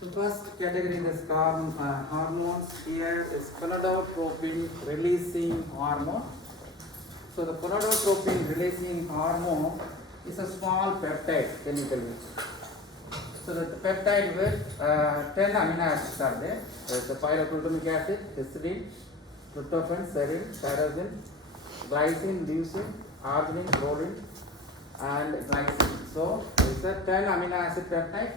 The first category is hormones. Here is gonadotropin releasing hormone. So the gonadotropin releasing hormone is a small peptide chemically. So the peptide with 10 amino acids are there. The pyroglutamic acid, histidine, tryptophan, serine, tyrosine, glycine, leucine, arginine, proline, and glycine. So it's a 10 amino acid peptide.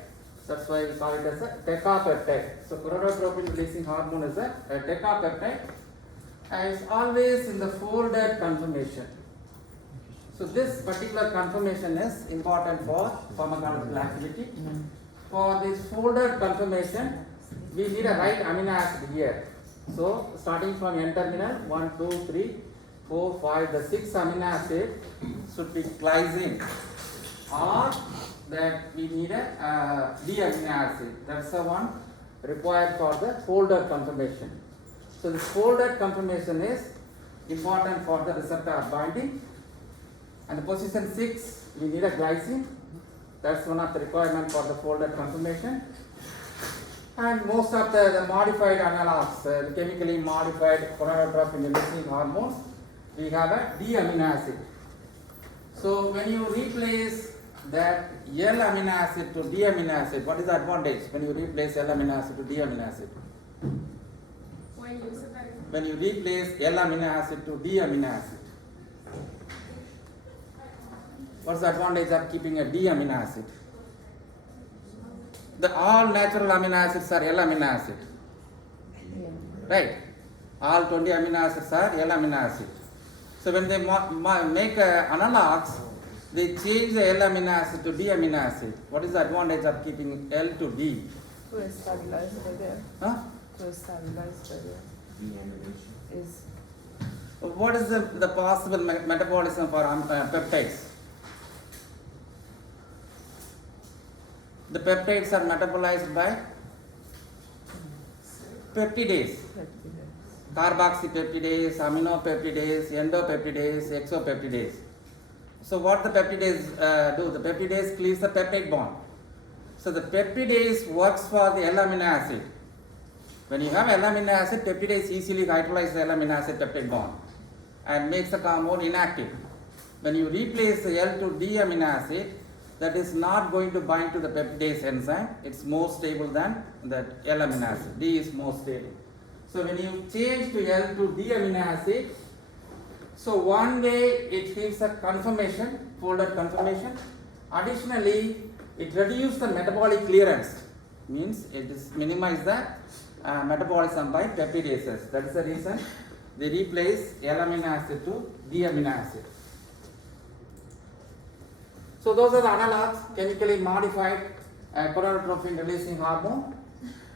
That's why we call it as a decapeptide. So gonadotropin releasing hormone is a decapeptide, and it's always in the folded conformation. So this particular conformation is important for pharmacological activity. For this folded conformation, we need a right amino acid here. So starting from N-terminal, 1, 2, 3, 4, 5, the 6 amino acid should be glycine, or that we need a D amino acid. That's the one required for the folded conformation. So this folded conformation is important for the receptor binding. And the position 6, we need a glycine. That's one of the requirements for the folded conformation. And most of the modified analogs, the chemically modified gonadotropin releasing hormones, we have a D amino acid. So when you replace that L amino acid to D amino acid, what is the advantage when you replace L amino acid to D amino acid? When you replace L amino acid to D amino acid, what's the advantage of keeping a D amino acid? All natural amino acids are L amino acid. Right? All 20 amino acids are L amino acid. So when they make analogs, they change the L amino acid to D amino acid. What is the advantage of keeping L to D? To stabilize there. Huh? To stabilize there. Is What is the possible metabolism for peptides? The peptides are metabolized by peptidase, carboxypeptidase, aminopeptidase, endopeptidase, exopeptidase. So what the peptidase do? The peptidase cleaves the peptide bond. So the peptidase works for the L amino acid. When you have L amino acid, peptidase easily hydrolyzes the L amino acid peptide bond and makes the compound inactive. When you replace the L to D amino acid, that is not going to bind to the peptidase enzyme. It's more stable than that L amino acid. D is more stable. So when you change to L to D amino acid, so one way it gives a conformation, folded conformation. Additionally, it reduces the metabolic clearance. Means it is minimize the metabolism by peptidases. That is the reason they replace L amino acid to D amino acid. So those are the analogs, chemically modified gonadotropin releasing hormone.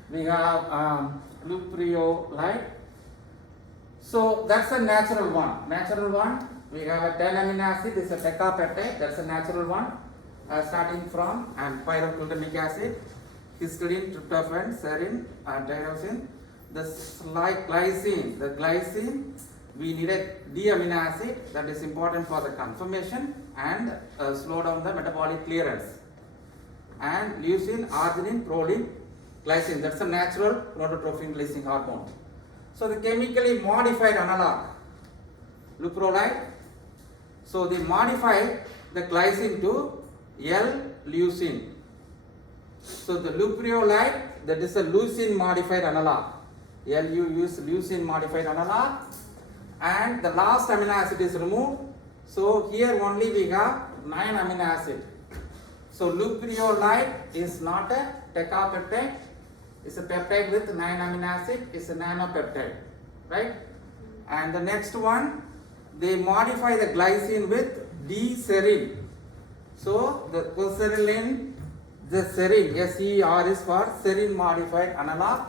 We have lupriolide. So that's a natural one. Natural one, we have a 10 amino acid. This is a decapeptide. That's a natural one. Starting from pyroglutamic acid, histidine, tryptophan, serine, tyrosine. The glycine, we need a D amino acid. That is important for the conformation and slow down the metabolic clearance. And leucine, arginine, proline, glycine. That's a natural gonadotropin releasing hormone. So the chemically modified analog, luprolide. So they modify the glycine to L-leucine. So the lupriolide, that is a leucine modified analog. LU use leucine modified analog. And the last amino acid is removed. So here only we have 9 amino acid. So lupriolide is not a decapeptide. It's a peptide with 9 amino acid. It's a nanopeptide, right? And the next one, they modify the glycine with D-serine. So the serine, the serine, SER is for serine modified analog.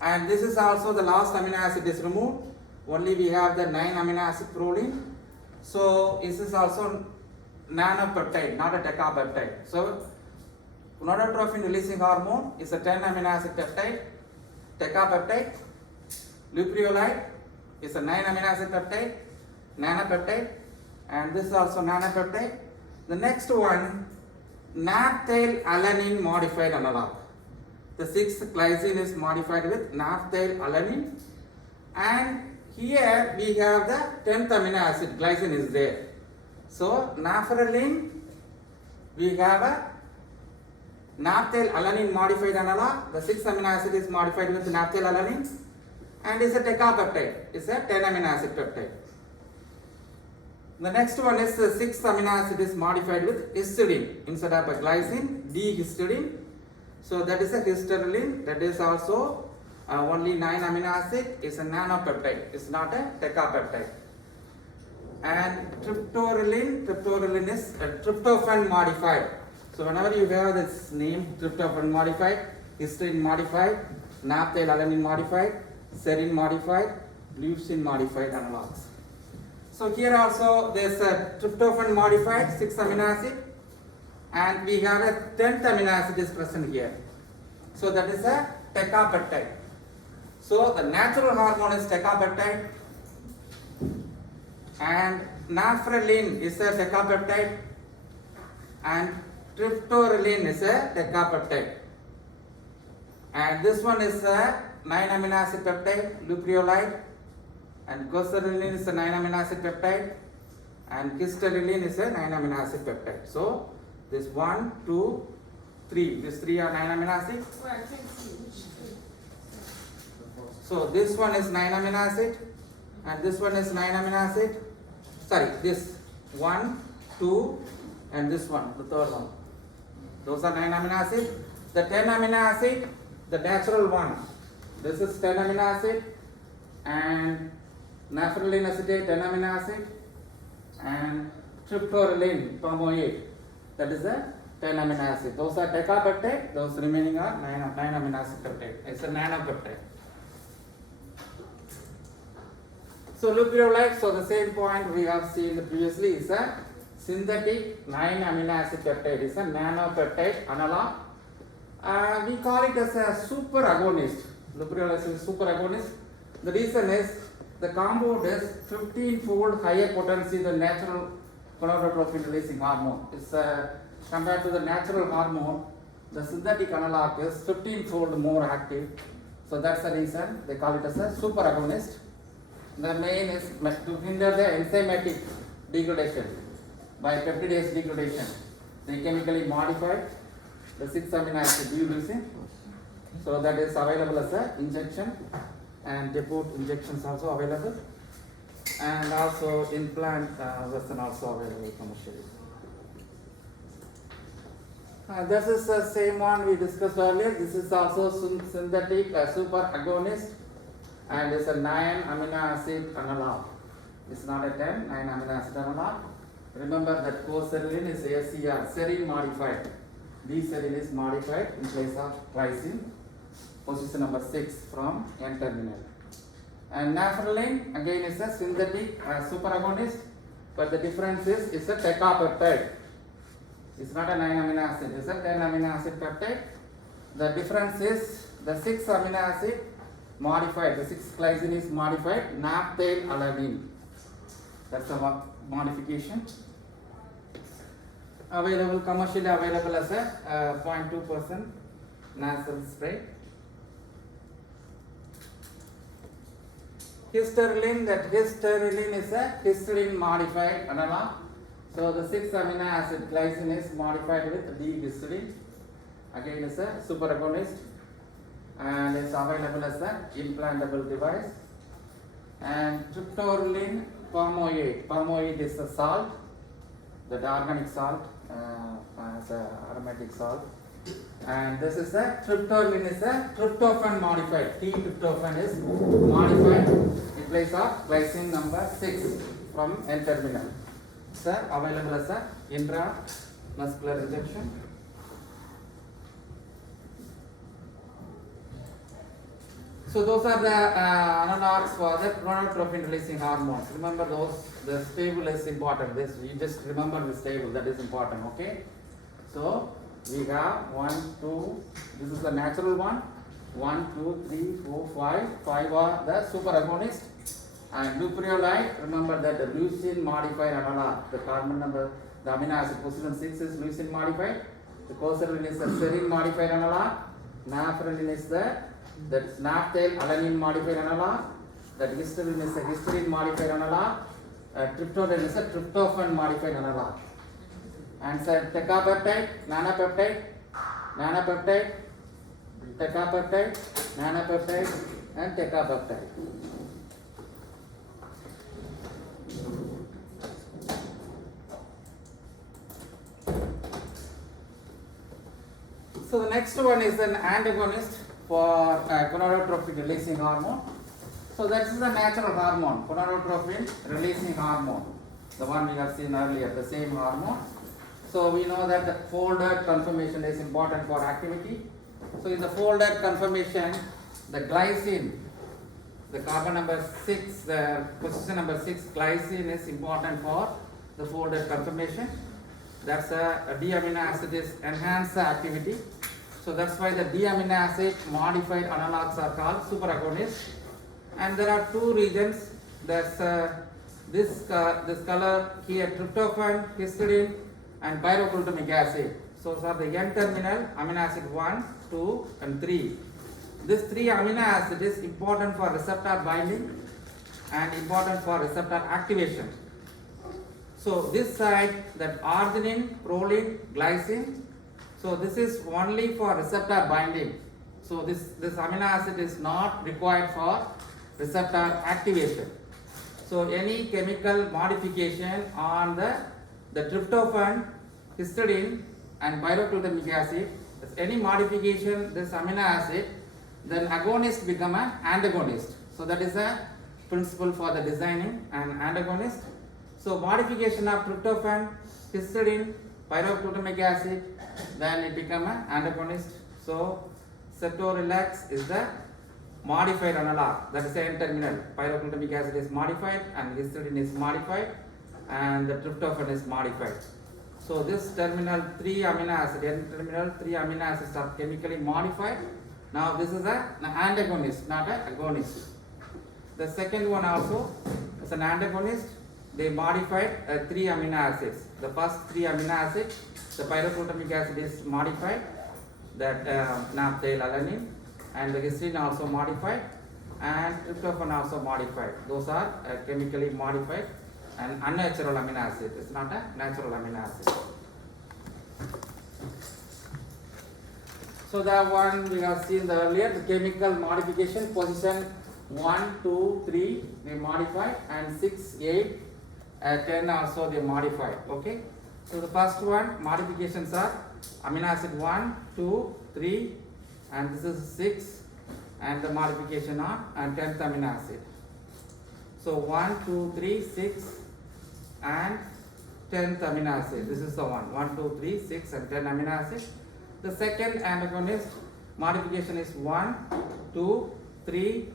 And this is also the last amino acid is removed. Only we have the 9 amino acid proline. So this is also nanopeptide, not a decapeptide. So gonadotropin releasing hormone is a 10 amino acid peptide, decapeptide. Lupriolide is a 9 amino acid peptide, nanopeptide, and this is also nanopeptide. The next one, naphthyl alanine modified analog. the 6th glycine is modified with naphthylalanine, and here we have the 10th amino acid glycine is there. So naphthylalanine, we have a naphthylalanine modified analog. The 6th amino acid is modified with naphthylalanine and is a decapeptide. It's a 10 amino acid peptide. The next one is the 6th amino acid is modified with histidine instead of a glycine, D-histidine. So that is a histidine. That is also only 9 amino acid. Is a nanopeptide. It's not a decapeptide. And tryptorelin is a tryptophan modified. So whenever you have this name, tryptophan modified, histidine modified, naphthylalanine modified, serine modified, leucine modified analogs. So here also there is a tryptophan modified 6 amino acid, and we have a 10th amino acid is present here. So that is a decapeptide. So the natural hormone is decapeptide, and naphthalene is a decapeptide, and tryptorelin is a decapeptide. And this one is a 9 amino acid peptide, lupreolide, and goserelin is a 9 amino acid peptide, and histidine is a 9 amino acid peptide. So this 1, 2, 3, these 3 are 9 amino acids. So this one is 9 amino acid, and this one is 9 amino acid. Sorry, this 1, 2, and this one, the third one. Those are 9 amino acid. The 10 amino acid, the natural one. This is 10 amino acid, and naphthalene acetate 10 amino acid, and tryptorelin palmoate, that is a 10 amino acid. Those are decapeptide, those remaining are 9 amino acid peptide. It's a nanopeptide. So lupreolide, so the same point we have seen previously is a synthetic 9 amino acid peptide, is a nanopeptide analog. We call it as a super agonist. Lupreolide is a super agonist. The reason is the compound is 15-fold higher potency than natural gonadotropin releasing hormone. It's compared to the natural hormone, the synthetic analog is 15-fold more active. So that's the reason they call it as a super agonist. The main is to hinder the enzymatic degradation by peptidase degradation. They chemically modify the 6 amino acid leucine. So that is available as an injection, and depot injections also available, and also implant version also available commercially. This is the same one we discussed earlier. This is also synthetic super agonist, and it's a 9 amino acid analog. It's not a 10, 9 amino acid analog. Remember that goserelin is SCR, serine modified. D-serine is modified in place of glycine. Position number 6 from N-terminal. And naphthalene again is a synthetic superagonist, but the difference is it's a decapeptide. It's not a 9 amino acid, it's a 10 amino acid peptide. The difference is the 6 amino acid modified, the 6 glycine is modified naphthylalanine. That's a modification. Available, commercially available as a 0.2% nasal spray. Histidine, that histidine is a histidine modified analog. So the 6 amino acid glycine is modified with D-histidine. Again is a superagonist, and it's available as an implantable device. And tryptorelin palmoate. Palmoate is a salt, that organic salt, as a aromatic salt. And this is a tryptorelin is a tryptophan modified. T-tryptophan is modified in place of glycine number 6 from N-terminal. Sir, available as a intramuscular injection. So those are the analogs for the gonadotropin releasing hormones. Remember those, the table is important. This, you just remember this table, that is important, okay? So we have 1, 2, this is the natural one. 1, 2, 3, 4, 5. 5 are the superagonist. And lupreolide, remember that the leucine modified analog, the carbon number, the amino acid position 6 is leucine modified. The goserelin is a serine modified analog. Naphthalene is that naphthyl alanine modified analog. That histidine is a histidine modified analog. Tryptophan is a tryptophan modified analog. And so decapeptide, nanopeptide, decapeptide, nanopeptide, and decapeptide. So the next one is an antagonist for gonadotropin releasing hormone. So that is the natural hormone, gonadotropin releasing hormone, the one we have seen earlier, the same hormone. So we know that the folded conformation is important for activity. So in the folded conformation, the glycine, the carbon number 6, the position number 6, glycine is important for the folded conformation. That's a D-amino acid is enhance the activity. So that's why the D-amino acid modified analogs are called superagonists. And there are two regions. That's this color here, tryptophan, histidine, and pyroglutamic acid. So those are the N-terminal amino acid 1, 2, and 3. This 3 amino acid is important for receptor binding and important for receptor activation. So this side, that arginine, proline, glycine. So this is only for receptor binding. So this amino acid is not required for receptor activation. So any chemical modification on the tryptophan, histidine, and pyroglutamic acid, any modification this amino acid, then agonist become an antagonist. So that is a principle for the designing an antagonist. So modification of tryptophan, histidine, pyroglutamic acid, then it become an antagonist. So cetorelax is the modified analog, that is the N-terminal. Pyroglutamic acid is modified and histidine is modified and the tryptophan is modified. So this terminal 3 amino acid, N-terminal 3 amino acids are chemically modified. Now this is an antagonist, not an agonist. The second one also is an antagonist. They modified 3 amino acids. The first 3 amino acids, the pyroglutamic acid is modified, that naphthyl alanine, and the histidine also modified, and tryptophan also modified. Those are chemically modified and unnatural amino acid. It's not a natural amino acid. So the one we have seen earlier, the chemical modification, position 1, 2, 3 they modified, and 6, 8, 10 also they modified. Okay. So the first one modifications are amino acid 1, 2, 3, and this is 6, and the modification on 10th amino acid. So 1, 2, 3, 6, and 10th amino acid. This is the one. 1, 2, 3, 6, and 10 amino acid. The second antagonist modification is 1, 2, 3,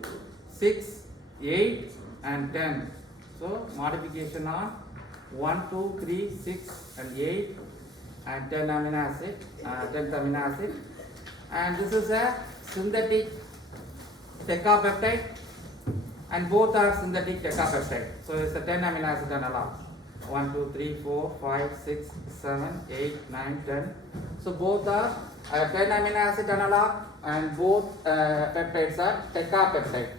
6, 8, and 10. So modification on 1, 2, 3, 6, and 8, and 10 amino acid, 10th amino acid. And this is a synthetic decapeptide, and both are synthetic decapeptide. So it's a 10 amino acid analog. 1, 2, 3, 4, 5, 6, 7, 8, 9, 10. So both are 10 amino acid analog, and both peptides are decapeptide.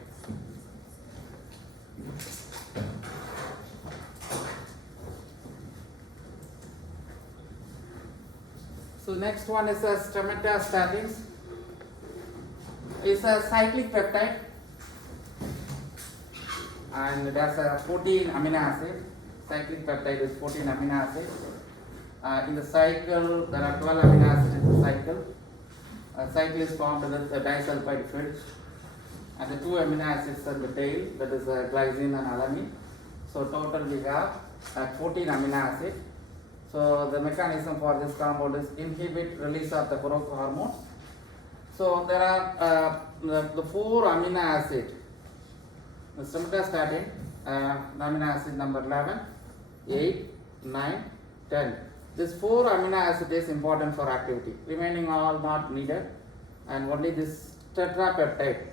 So next one is a stomatostatins. It's a cyclic peptide, and it has a 14 amino acid. Cyclic peptide is 14 amino acid. In the cycle, there are 12 amino acids in the cycle. A cycle is formed with a disulfide filch, and the 2 amino acids at the tail, that is glycine and alanine. So total we have 14 amino acids. So the mechanism for this compound is inhibit release of the growth hormone. So there are the 4 amino acid. The somatostatin, amino acid number 11, 8, 9, 10. This 4 amino acid is important for activity. Remaining all not needed, and only this tetrapeptide,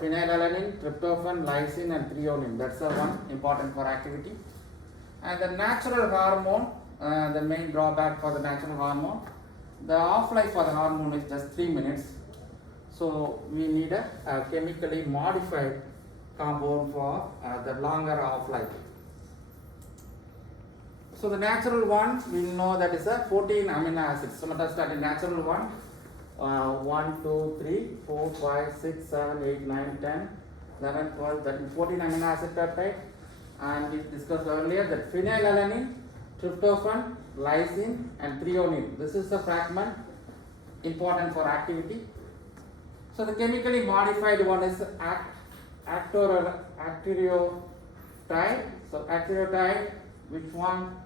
phenylalanine, tryptophan, lysine, and threonine. That's the one important for activity. And the natural hormone, the main drawback for the natural hormone, the half-life for the hormone is just 3 minutes. So we need a chemically modified compound for the longer half-life. So the natural one, we know that is a 14 amino acids. So let us start in natural one. 1, 2, 3, 4, 5, 6, 7, 8, 9, 10, 11, 12, 13, 14 amino acid peptide. And we discussed earlier that phenylalanine, tryptophan, lysine and threonine. This is the fragment important for activity. So the chemically modified one is actiniotide. So actiniotide, which one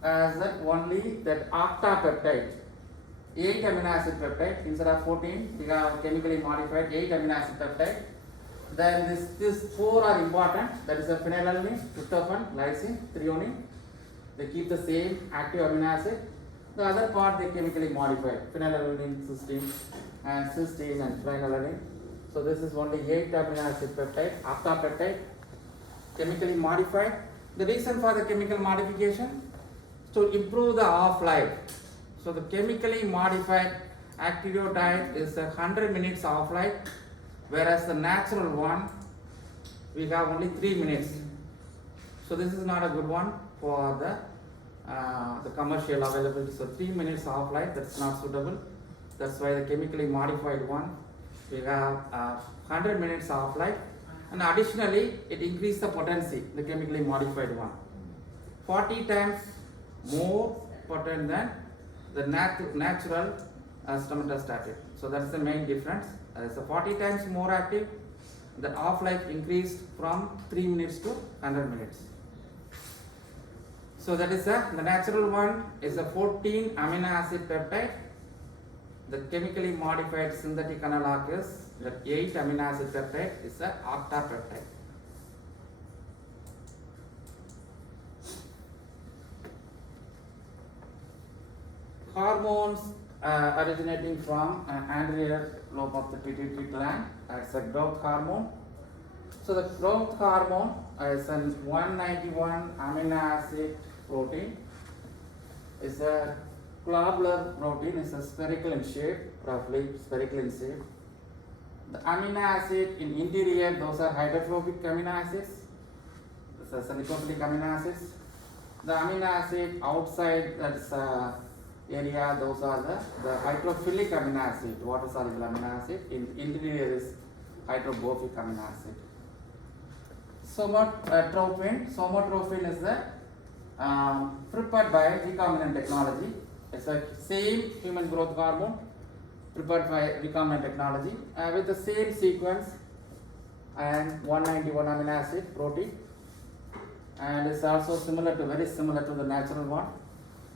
has that only that octapeptide, 8 amino acid peptide instead of 14. We have chemically modified 8 amino acid peptide. Then these 4 are important. That is a phenylalanine, tryptophan, lysine, threonine. They keep the same active amino acid. The other part they chemically modified, phenylalanine, cysteine and phenylalanine. So this is only 8 amino acid peptide, octapeptide, chemically modified. The reason for the chemical modification is to improve the half-life. So the chemically modified actiniotide is 100 minutes half-life, whereas the natural one we have only 3 minutes. So this is not a good one for the commercial availability. So 3 minutes half-life, that's not suitable. That's why the chemically modified one we have 100 minutes half-life, and additionally it increases the potency, the chemically modified one, 40 times more potent than the natural somatostatin. So that's the main difference. It's 40 times more active. The half-life increased from 3 minutes to 100 minutes. So that is the natural one is a 14 amino acid peptide. The chemically modified synthetic analog is the 8 amino acid peptide is a octapeptide. Hormones originating from anterior lobe of the pituitary gland. It's a growth hormone. So the growth hormone is a 191 amino acid protein. It's a globular protein. It's a spherical in shape, roughly spherical in shape. The amino acid in interior, those are hydrophobic amino acids. These are lipophilic amino acids. The amino acid outside that's area, those are the hydrophilic amino acid, water soluble amino acid. In interior is hydrophobic amino acid. Somatropin is the prepared by recombinant technology. It's a same human growth hormone prepared by recombinant technology with the same sequence and 191 amino acid protein, and it's also very similar to the natural one,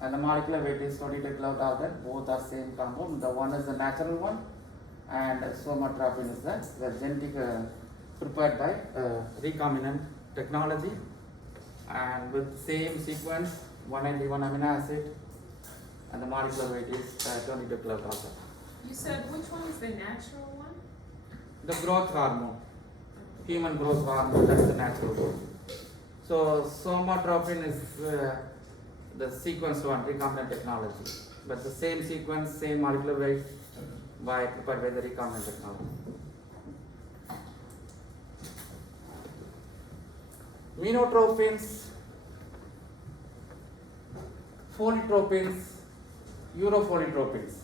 and the molecular weight is 22 kilodalton. Both are same compound. The one is the natural one, and somatropin is the genetic prepared by recombinant technology, and with same sequence 191 amino acid, and the molecular weight is 22 kilodalton. You said which one is the natural one? The growth hormone, human growth hormone, that is the natural one. So somatropin is the sequence one, recombinant technology, but the same sequence, same molecular weight prepared by the recombinant technology. Minotrophins, folitropins, urofolitropins.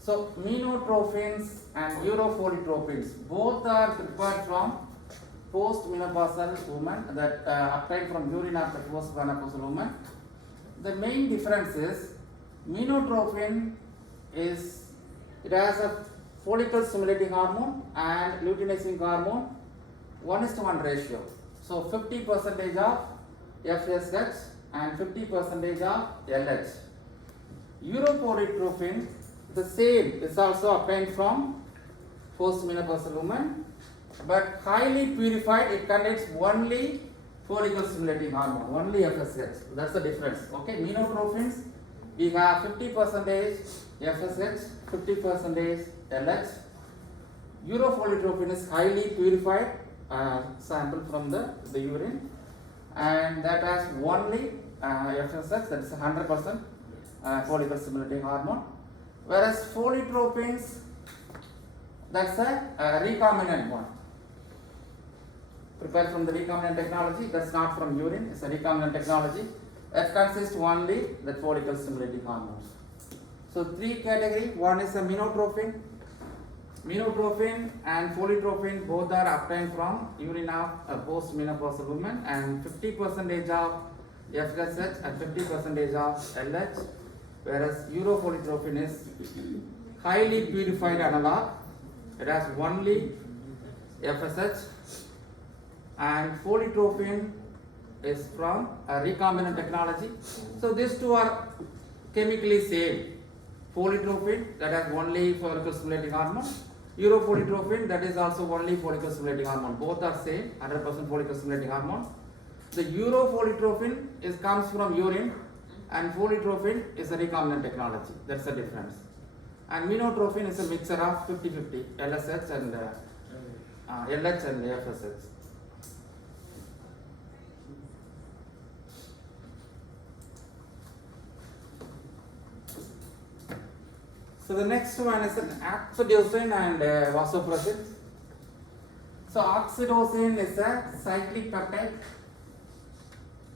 So minotrophins and urofolitropins both are prepared from postmenopausal women, that obtained from urine of the postmenopausal woman. The main difference is minotrophin is it has a follicle stimulating hormone and luteinizing hormone 1:1 ratio. So 50% of FSH and 50% of LH. Urofolitropin, the same, is also obtained from postmenopausal woman, but highly purified. It contains only follicle stimulating hormone, only FSH. That's the difference. Okay, minotrophins, we have 50% FSH, 50% LH. Urofolitropin is highly purified sample from the urine, and that has only FSH, that is 100% follicle stimulating hormone, whereas folitropins That's a recombinant one. Prepared from the recombinant technology, that's not from urine, it's a recombinant technology. That consists only the follicle stimulating hormones. So three category, one is a minotrophin. Minotrophin and polytrophin both are obtained from urine of a post-menopausal woman, and 50% of FSH and 50% of LH, whereas uropolytrophin is highly purified analog. It has only FSH, and polytrophin is from a recombinant technology. So these two are chemically same. Polytrophin, that has only follicle stimulating hormone. Uropolytrophin, that is also only follicle stimulating hormone. Both are same, 100% follicle stimulating hormone. The uropolytrophin comes from urine, and polytrophin is a recombinant technology. That's the difference. And minotrophin is a mixture of 50-50 LSH and LH and FSH. So the next one is an oxytocin and vasopressin. So oxytocin is a cyclic peptide.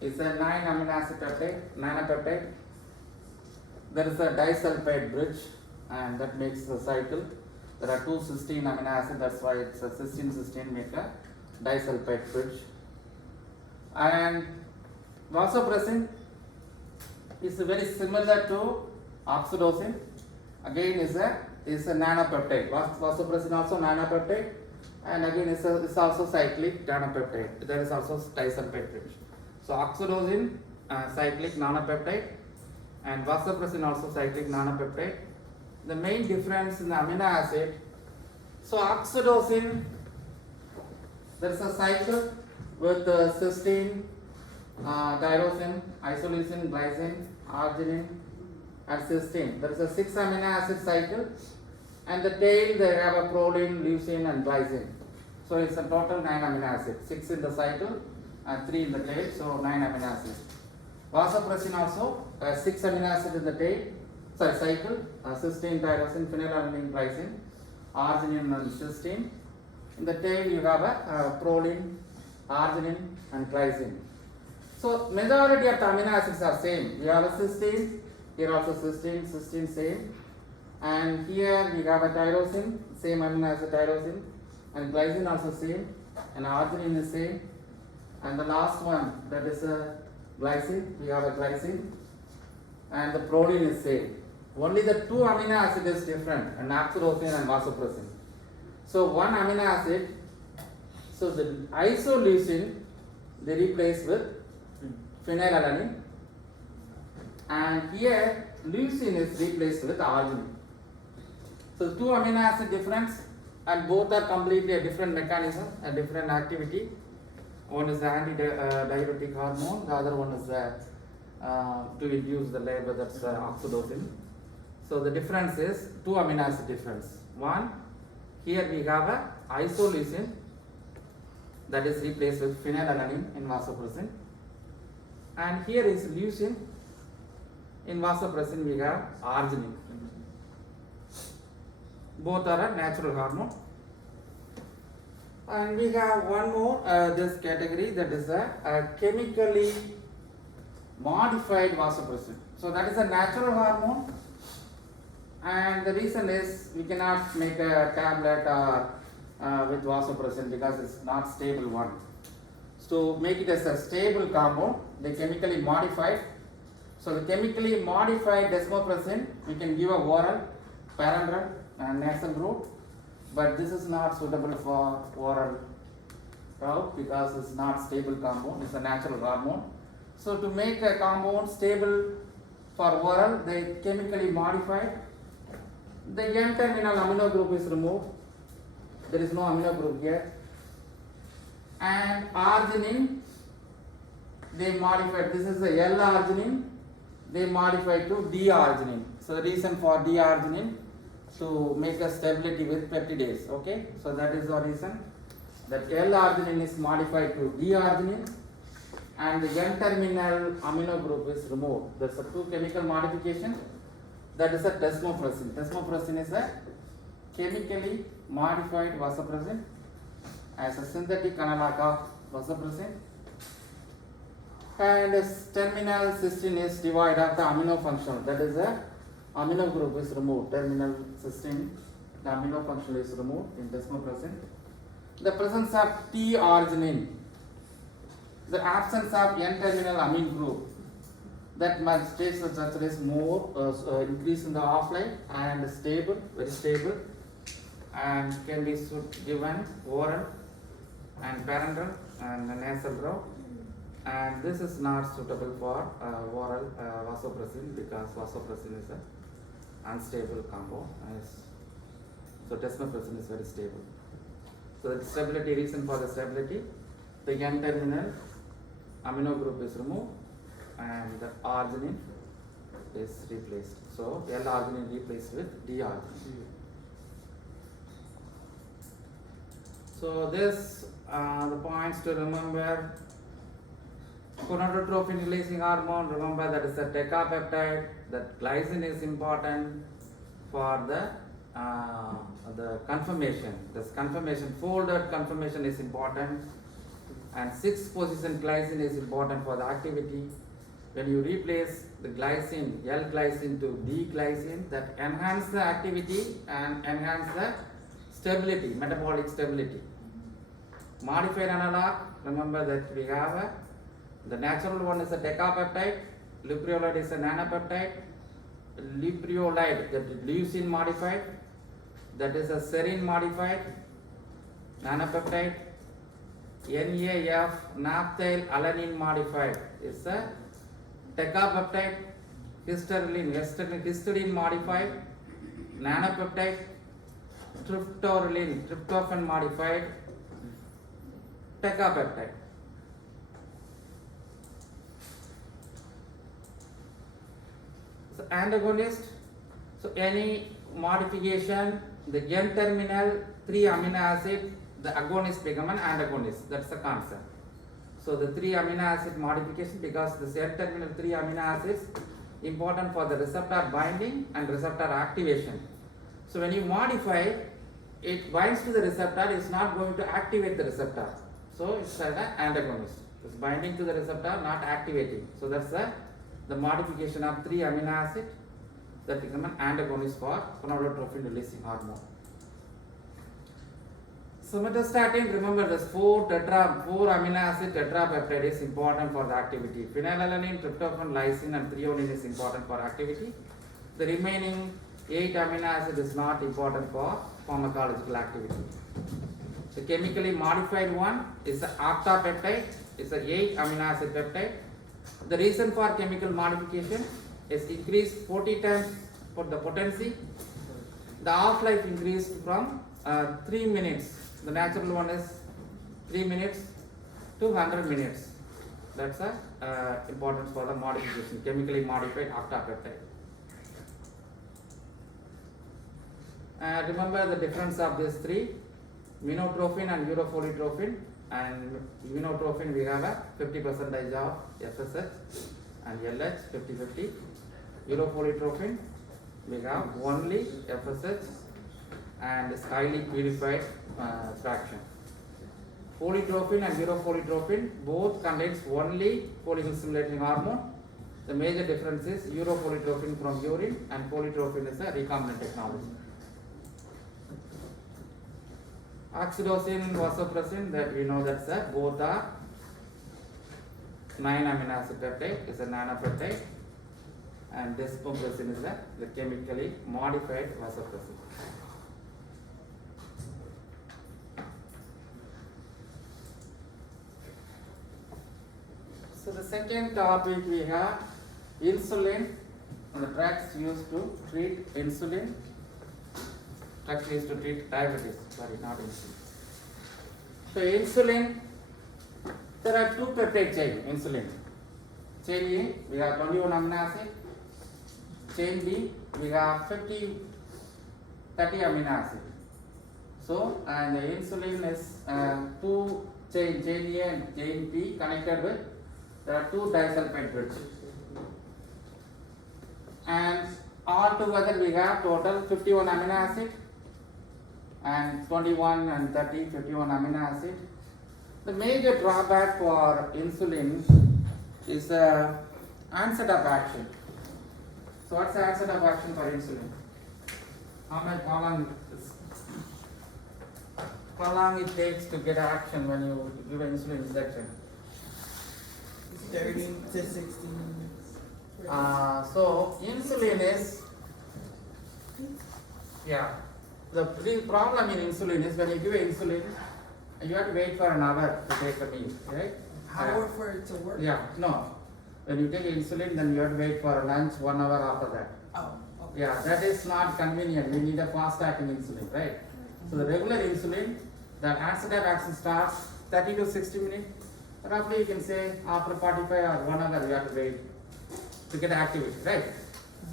It's a 9 amino acid peptide, nanopeptide. There is a disulfide bridge, and that makes the cycle. There are two cysteine amino acids, that's why it's a cysteine make a disulfide bridge. And vasopressin is very similar to oxytocin. Again is a nanopeptide. Vasopressin also nanopeptide, and again is also cyclic nanopeptide. There is also disulfide bridge. So oxytocin cyclic nanopeptide, and vasopressin also cyclic nanopeptide. The main difference in the amino acid. So oxytocin, there is a cycle with cysteine, tyrosine, isoleucine, glycine, arginine, and cysteine. There is a 6 amino acid cycle, and the tail they have a proline, leucine, and glycine. So it's a total 9 amino acids, 6 in the cycle and 3 in the tail, so 9 amino acids. Vasopressin also 6 amino acids in the tail, cycle, cysteine, tyrosine, phenylalanine, glycine, arginine, and cysteine. In the tail you have a proline, arginine, and glycine. So majority of the amino acids are same. We have a cysteine. Here also cysteine same, and here we have a tyrosine, same amino acid tyrosine, and glycine also same, and arginine is same, and the last one, that is a glycine, we have a glycine, and the proline is same. Only the 2 amino acid is different, and oxytocin and vasopressin. So one amino acid, so the isoleucine they replace with phenylalanine, and here leucine is replaced with arginine. So 2 amino acid difference, and both are completely a different mechanism, a different activity. One is the anti-diuretic hormone, the other one is to induce the labor, that's oxytocin. So the difference is 2 amino acid difference. One, here we have a isoleucine that is replaced with phenylalanine in vasopressin, and here is leucine. In vasopressin we have arginine. Both are a natural hormone. And we have one more this category, that is a chemically modified vasopressin. So that is a natural hormone, and the reason is we cannot make a tablet with vasopressin because it's not stable one. So make it as a stable compound, they chemically modified. So the chemically modified desmopressin we can give a oral, parenteral, and nasal route, but this is not suitable for oral route because it's not stable compound, it's a natural hormone. So to make a compound stable for oral, they chemically modified. The N-terminal amino group is removed, there is no amino group here, and arginine they modified, this is the L-arginine, they modified to D-arginine. So the reason for D-arginine, to make a stability with peptidase, okay? So that is the reason that L-arginine is modified to D-arginine, and the N-terminal amino group is removed. That's a 2 chemical modification. That is a desmopressin. Desmopressin is a chemically modified vasopressin as a synthetic analog of vasopressin, and terminal cysteine is devoid of the amino function, that is the amino group is removed. Terminal cysteine, the amino function is removed in desmopressin. The presence of T-arginine, the absence of N-terminal amine group, that states the structure is more increase in the half-life and stable, very stable, and can be given oral and parenteral and nasal route. And this is not suitable for oral vasopressin because vasopressin is an unstable compound. So desmopressin is very stable. So the stability, reason for the stability, the N-terminal amino group is removed and the arginine is replaced. So L-arginine replaced with D-arginine. So this the points to remember: gonadotropin releasing hormone, remember that is a decapeptide, that glycine is important for the conformation. This conformation, folded conformation is important, and 6 position glycine is important for the activity. When you replace the glycine, L-glycine to D-glycine, that enhance the activity and enhance the stability, metabolic stability. Modified analog, remember that we have the natural one is a decapeptide, lipriolide is a nanopeptide, lipriolide, that is leucine modified, that is a serine modified nanopeptide. NAF, naphthyl alanine modified, is a decapeptide. Histidine modified nanopeptide. Tryptophan modified decapeptide. So antagonist, so any modification, the N-terminal 3 amino acid, the agonist become an antagonist. That's the concept. So the 3 amino acid modification, because the N-terminal 3 amino acids important for the receptor binding and receptor activation. So when you modify, it binds to the receptor, it's not going to activate the receptor. So it's an antagonist. It's binding to the receptor, not activating. So that's the modification of 3 amino acid that become an antagonist for gonadotropin releasing hormone. Somatostatin, remember this 4 amino acid tetrapeptide is important for the activity. Phenylalanine, tryptophan, lysine and threonine is important for activity. The remaining 8 amino acid is not important for pharmacological activity. The chemically modified one is the octapeptide, it's an 8 amino acid peptide. The reason for chemical modification is increased 40 times for the potency. The half-life increased from 3 minutes. The natural one is 3 minutes to 100 minutes. That's the importance for the modification, chemically modified octapeptide. Remember the difference of these 3, minotrophin and urofolitropin. And minotropin we have a 50% of FSH and LH 50-50. Urofolitropin we have only FSH and is highly purified fraction. Folitropin and urofolitropin both contains only follicle stimulating hormone. The major difference is urofolitropin from urine and folitropin is a recombinant technology. Oxytocin, vasopressin, that we know that's both are 9 amino acid peptide, is a nanopeptide, and desmopressin is the chemically modified vasopressin. So the second topic we have insulin and the drugs used to treat insulin. Drugs used to treat diabetes, sorry, not insulin. So insulin, there are 2 peptide chain insulin. Chain A, we have 21 amino acid. Chain B, we have 30 amino acid. So, and the insulin is 2 chain A and chain B connected with, there are 2 disulfide bridges. And all together we have total 51 amino acid. and 21 and 30, 51 amino acid. The major drawback for insulin is the onset of action. So what's the onset of action for insulin? How long it takes to get action when you give insulin injection? 30 to 60 minutes. So insulin is, the problem in insulin is when you give insulin, you have to wait for an hour to take the meal, right? Hour for it to work? Yeah, no. When you take insulin, then you have to wait for lunch 1 hour after that. Oh, okay. Yeah, that is not convenient. We need a fast-acting insulin, right? So the regular insulin, the onset of action starts 30 to 60 minutes. Roughly you can say after 45 or 1 hour you have to wait to get activity, right?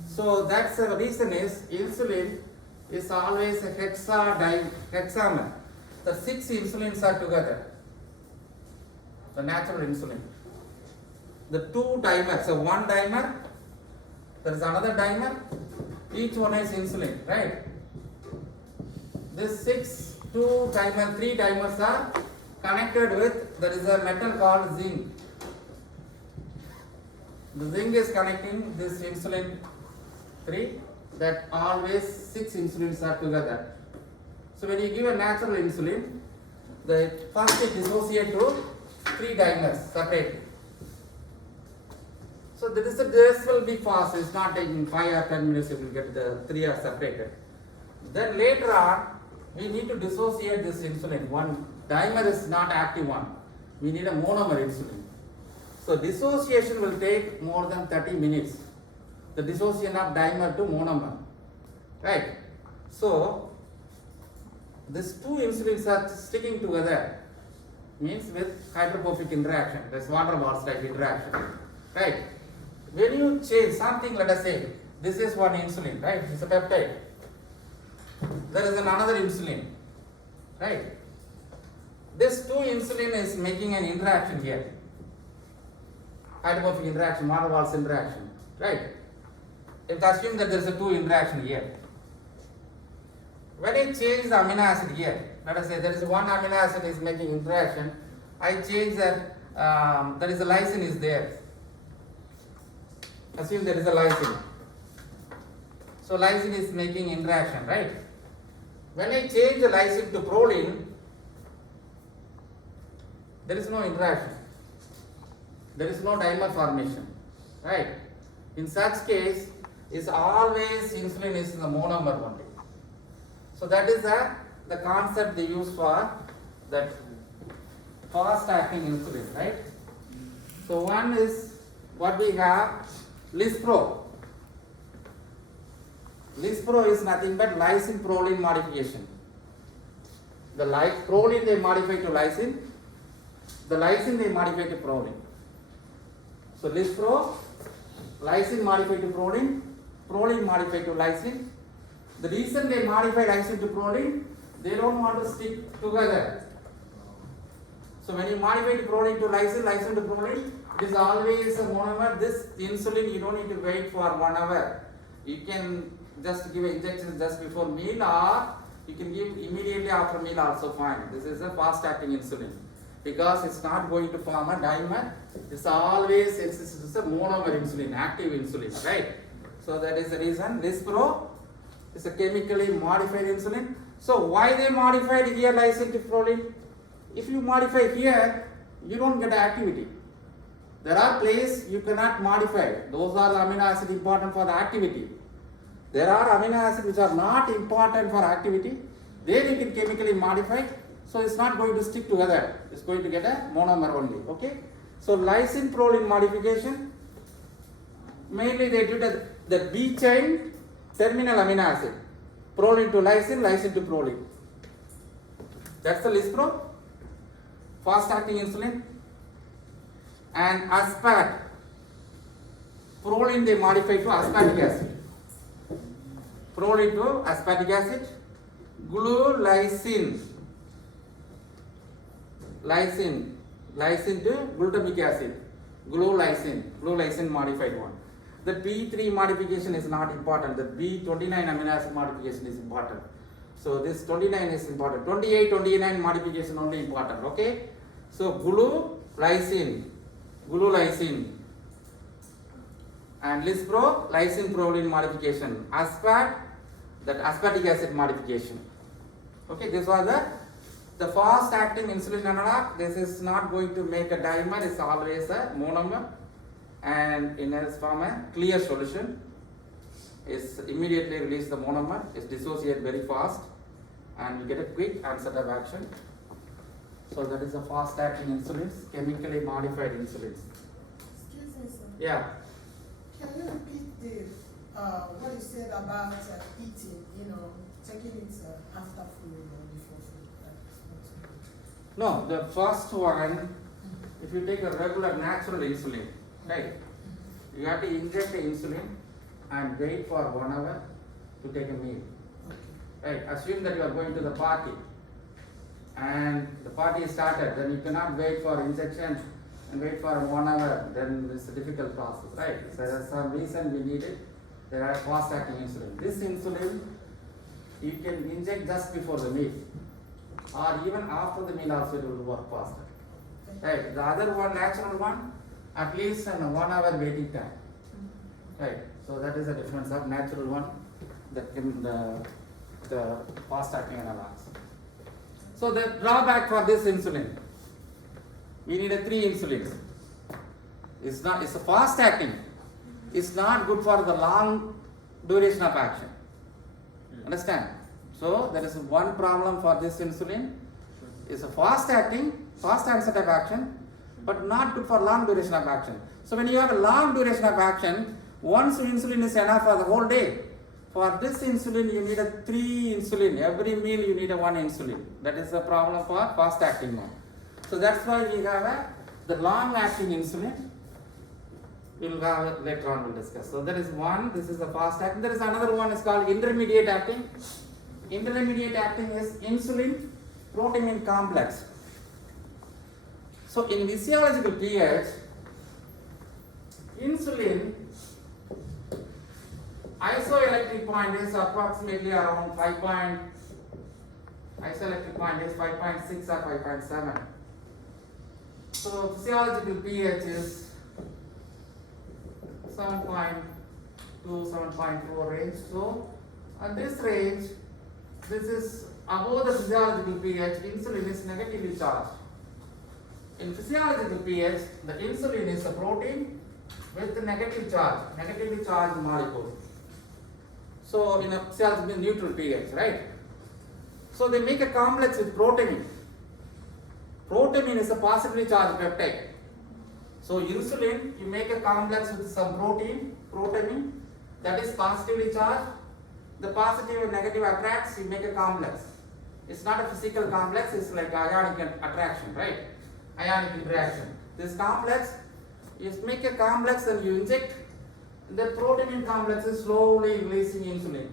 So that's the reason is insulin is always a hexamer. The 6 insulins are together. The natural insulin. The 2 dimers, so 1 dimer, there is another dimer, each one is insulin, right? This 3 dimers are connected with, there is a metal called zinc. The zinc is connecting this insulin 3, that always 6 insulins are together. So when you give a natural insulin, the first it dissociates to 3 dimers separately. So this will be fast, it's not taking 5 or 10 minutes, you will get the 3 are separated. Then later on, we need to dissociate this insulin. One dimer is not active one. We need a monomer insulin. So dissociation will take more than 30 minutes. The dissociation of dimer to monomer. Right? So these 2 insulins are sticking together. Means with hydrophobic interaction. That's water walls type interaction. Right? When you change something, let us say, this is one insulin, right? It's a peptide. There is another insulin, right? This 2 insulin is making an interaction here. Hydrophobic interaction, water walls interaction, right? If assume that there is a 2 interaction here. When I change the amino acid here, let us say there is one amino acid is making interaction, I change that, there is a lysine is there. Assume there is a lysine. So lysine is making interaction, right? When I change the lysine to proline, there is no interaction. There is no dimer formation, right? In such case, is always insulin is the monomer only. So that is the concept they use for that fast-acting insulin, right? So one is what we have, Lispro. Lispro is nothing but lysine proline modification. The proline they modify to lysine, the lysine they modify to proline. So Lispro, lysine modified to proline, proline modified to lysine. The reason they modify lysine to proline, they don't want to stick together. So when you modify to proline to lysine, lysine to proline, it is always a monomer. This insulin you don't need to wait for 1 hour. You can just give injections just before meal, or you can give immediately after meal also fine. This is a fast acting insulin because it's not going to form a dimer. It's always it's a monomer insulin, active insulin, right? So that is the reason Lispro is a chemically modified insulin. So why they modified here lysine to proline? If you modify here, you don't get activity. There are places you cannot modify. Those are the amino acids important for the activity. There are amino acids which are not important for activity. There you can chemically modify. So it's not going to stick together. It's going to get a monomer only. Okay. So lysine proline modification. Mainly they do the B chain terminal amino acid. Proline to lysine, lysine to proline. That's the Lispro. Fast acting insulin. And aspat. Proline they modify to aspartic acid. Proline to aspartic acid. Glulysine. Lysine to glutamic acid. Glulysine modified one. The B3 modification is not important. The B29 amino acid modification is important. So this 29 is important. 28, 29 modification only important. Okay. So glycine and lispro, lysine proline modification. That aspartic acid modification. Okay, this was the fast acting insulin analog. This is not going to make a dimer, it's always a monomer, and in its form a clear solution. Is immediately release the monomer, is dissociate very fast, and you get a quick onset of action. So that is a fast acting insulins, chemically modified insulins. Excuse me, sir. Yeah. Can you repeat what you said about eating, taking it after food or before food? No, the first one, if you take a regular natural insulin, right, you have to inject the insulin and wait for 1 hour to take a meal. Okay. Right, assume that you are going to the party and the party is started, then you cannot wait for injection and wait for 1 hour, then it's a difficult process, right? So there's some reason we need it. There are fast acting insulin. This insulin you can inject just before the meal or even after the meal also it will work faster. Right, the other one, natural one, at least in 1 hour waiting time. Right, so that is the difference of natural one, the fast acting analogs. So the drawback for this insulin, we need a 3 insulins. It's a fast acting. It's not good for the long duration of action. Understand? So there is one problem for this insulin. It's a fast acting, fast onset of action, but not good for long duration of action. So when you have a long duration of action, once insulin is enough for the whole day. For this insulin, you need a 3 insulin. Every meal you need a 1 insulin. That is the problem for fast acting one. So that's why we have the long acting insulin. We'll have later on we'll discuss. So there is one, this is the fast acting. There is another one is called intermediate acting. Intermediate acting is insulin protein complex. So in physiological pH, insulin isoelectric point is approximately around 5. Isoelectric point is 5.6 or 5.7. So physiological pH is 7.2, 7.4 range. So at this range, this is above the physiological pH, insulin is negatively charged. In physiological pH, the insulin is a protein with a negatively charged molecule. So in a physiological neutral pH, right? So they make a complex with protamine. Protamine is a positively charged peptide. So insulin, you make a complex with some protamine that is positively charged. The positive and negative attracts, you make a complex. It's not a physical complex, it's like ionic attraction, right? Ionic interaction. This complex, you make a complex and you inject, the protamine complex is slowly releasing insulin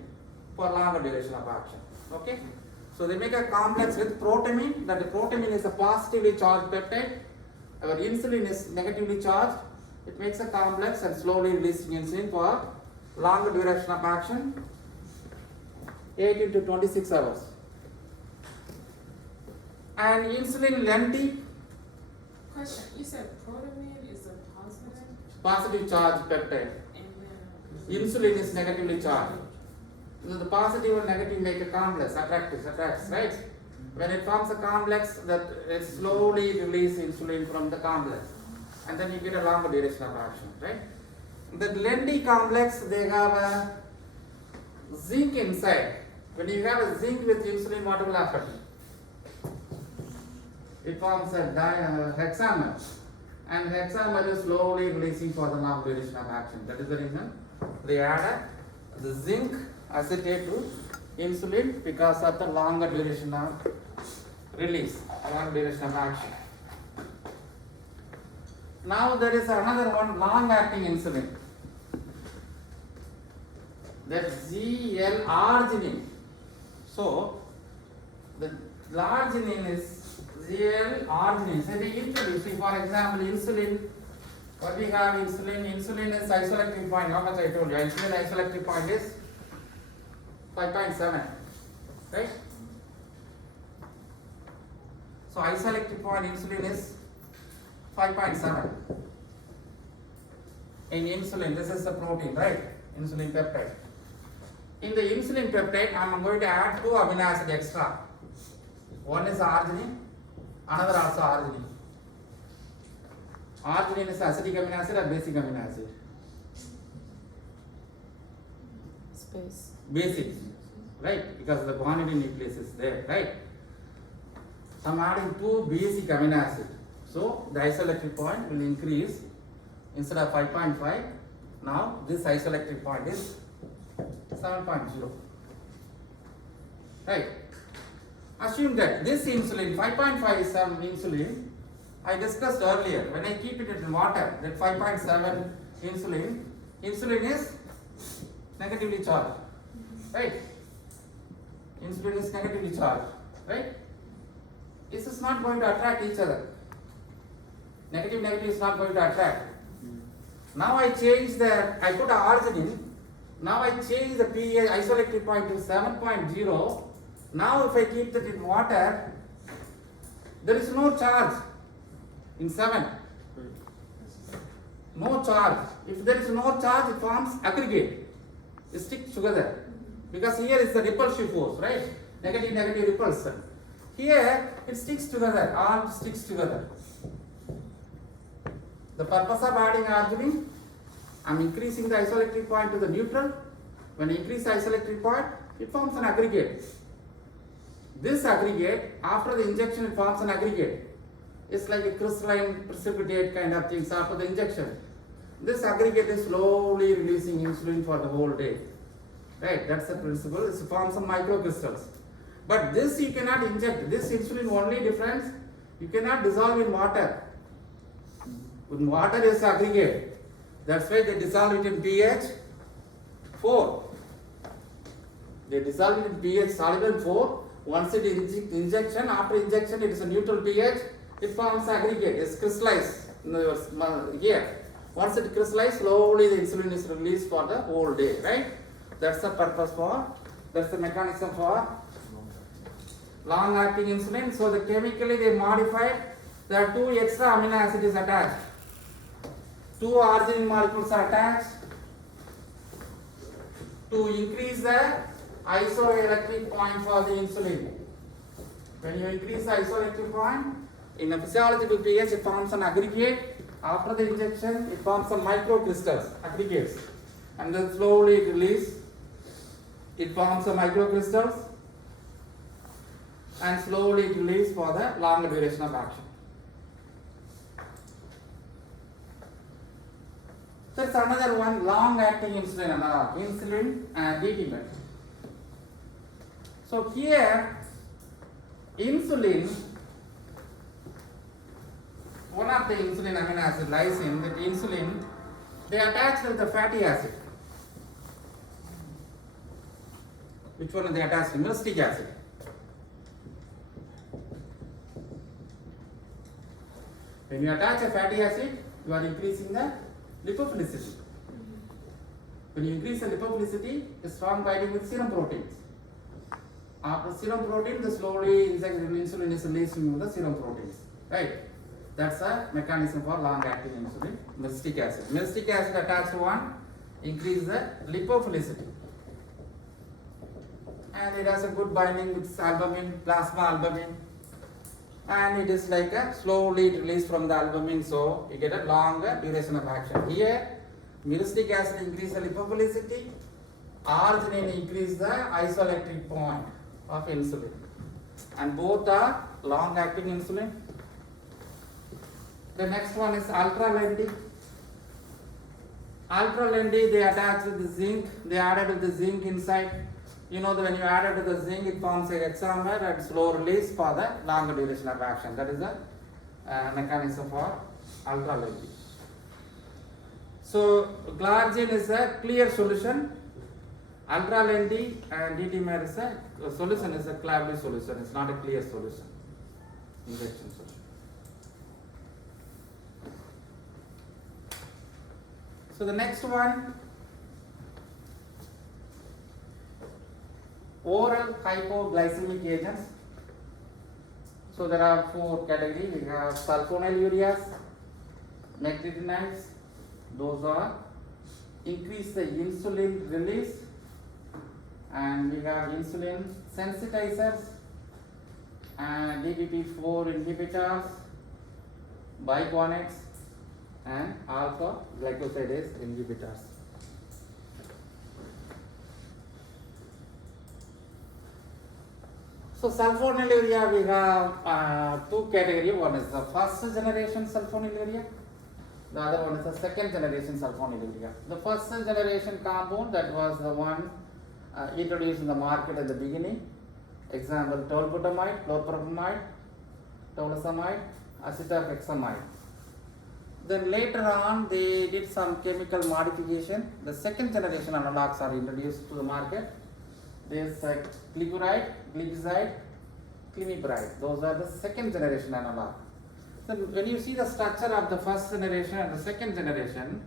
for longer duration of action. Okay? So they make a complex with protamine, that the protamine is a positively charged peptide. Our insulin is negatively charged. It makes a complex and slowly releasing insulin for longer duration of action, 18 to 26 hours. And insulin lengthy. Question, you said protamine is a Positive charged peptide. and then Insulin is negatively charged. So the positive and negative make a complex, attracts, right? When it forms a complex, that it slowly releases insulin from the complex, and then you get a longer duration of action, right? The Lendy complex, they have a zinc inside. When you have a zinc with insulin, what will happen? It forms a hexamer, and hexamer is slowly releasing for the long duration of action. That is the reason they add the zinc acetate to insulin, because of the longer duration of release, long duration of action. Now there is another one, long acting insulin. That's L-arginine. So the arginine is L-arginine. So we introduce, for example, insulin. What we have insulin? Insulin is isoelectric point. How much I told you? Insulin isoelectric point is 5.7. right? So isoelectric point insulin is 5.7. In insulin, this is the protein, right? Insulin peptide. In the insulin peptide, I am going to add 2 amino acid extra. One is arginine, another also arginine. Arginine is acidic amino acid or basic amino acid? Space. Basic, right? Because the guanidine nucleus is there, right? So I am adding 2 basic amino acid. So the isoelectric point will increase. Instead of 5.5, now this isoelectric point is 7.0. Right? Assume that this insulin, 5.5 is some insulin. I discussed earlier, when I keep it in water, that 5.7 insulin is negatively charged. Right? Insulin is negatively charged. Right? This is not going to attract each other. Negative is not going to attract. Now I change I put arginine. Now I change the pH isoelectric point to 7.0. Now if I keep that in water, there is no charge in 7. No charge. If there is no charge, it forms aggregate. It sticks together. Because here is the repulsive force, right? Negative repulsion. Here it sticks together, all sticks together. The purpose of adding arginine, I am increasing the isoelectric point to the neutral. When I increase the isoelectric point, it forms an aggregate. This aggregate, after the injection, it forms an aggregate. It's like a crystalline precipitate kind of things after the injection. This aggregate is slowly releasing insulin for the whole day. Right, that's the principle. It forms some microcrystals. But this you cannot inject. This insulin only difference, you cannot dissolve in water. When water is aggregate, that's why they dissolve it in pH 4. They dissolve it in pH soluble 4. Once it is injection, after injection it is a neutral pH, it forms aggregate, it's crystallized here. Once it crystallizes, slowly the insulin is released for the whole day, right? That's the purpose that's the mechanism for long-acting insulin. So the chemically they modified, there are 2 extra amino acids attached. 2 arginine molecules are attached to increase the isoelectric point for the insulin. When you increase the isoelectric point, in a physiological pH it forms an aggregate. After the injection, it forms some microcrystals, aggregates, and then slowly it releases. It forms some microcrystals and slowly it releases for the longer duration of action. There's another one, long-acting insulin, insulin D-dimer. So here, insulin, one of the insulin amino acid lysine, that insulin, they attach with the fatty acid. Which one are they attached to? Myristic acid. When you attach a fatty acid, you are increasing the lipophilicity. When you increase the lipophilicity, a strong binding with serum proteins. After serum protein, the slowly insulin is released into the serum proteins. Right? That's a mechanism for long-acting insulin, myristic acid. Myristic acid attached to one, increase the lipophilicity. And it has a good binding with albumin, plasma albumin. And it is like a slowly released from the albumin, so you get a longer duration of action. Here, myristic acid increase the lipophilicity, arginine increase the isoelectric point of insulin. And both are long-acting insulin. The next one is ultra-lendy. Ultra-lendy, they attach with the zinc, they added with the zinc inside. You know that when you add it to the zinc, it forms a hexamer and slow release for the longer duration of action. That is the mechanism for ultra-lendy. So glargine is a clear solution. Ultra-lendy and D-dimer is a solution, is a cloudy solution. It's not a clear solution. Injection solution. So the next one, oral hypoglycemic agents. So there are 4 categories. We have sulfonylureas, nicotinamide. Those are increase the insulin release, and we have insulin sensitizers and DPP4 inhibitors, biconates, and alpha glycosidase inhibitors. So sulfonylurea, we have 2 categories. One is the first generation sulfonylurea, the other one is the second generation sulfonylurea. The first generation compound, that was the one introduced in the market at the beginning. Example, tolbutamide, chlorpropamide, tolosamide, acetohexamide. Then later on they did some chemical modification. The second generation analogs are introduced to the market. This glyburide, glipizide, climipiride. Those are the second generation analog. So when you see the structure of the first generation and the second generation,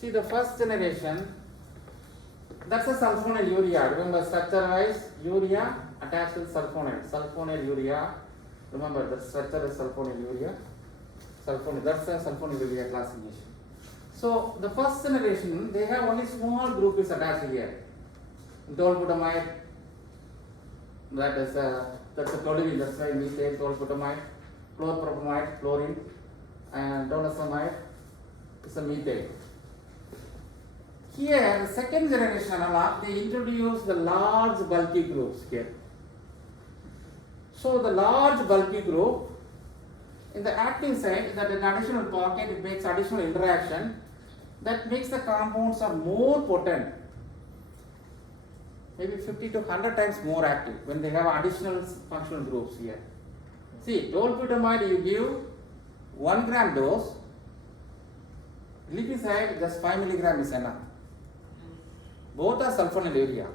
see the first generation, that's a sulfonylurea. Remember, structure wise, urea attached with sulfonate. Sulfonylurea. Remember, the structure is sulfonylurea. That's a sulfonylurea classification. So the first generation, they have only small group is attached here. Tolbutamide, that's a toluene, that's why we say tolbutamide. Chlorpropamide, chlorine, and tolosamide is a methane. Here, the second generation analog, they introduce the large bulky groups here. So the large bulky group, in the active side, that an additional pocket, it makes additional interaction, that makes the compounds are more potent, maybe 50 to 100 times more active when they have additional functional groups here. See, tolbutamide you give 1 gram dose, glipizide just 5 milligram is enough. Both are sulfonylurea.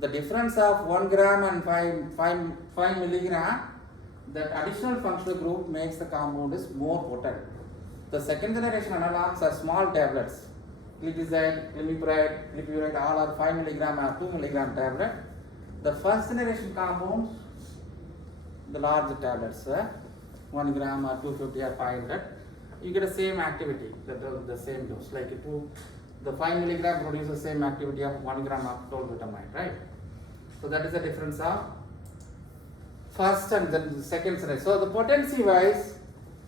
The difference of 1 gram and 5 milligram, that additional functional group makes the compound is more potent. The second generation analogs are small tablets. Glipizide, climipiride, all are 5 milligram or 2 milligram tablet. The first generation compounds, the large tablets, 1 gram or 250 or 500, you get the same activity, the same dose, like the 5 milligram produces the same activity of 1 gram of tolbutamide, right? So that is the difference of first and then the second generation. So the potency wise,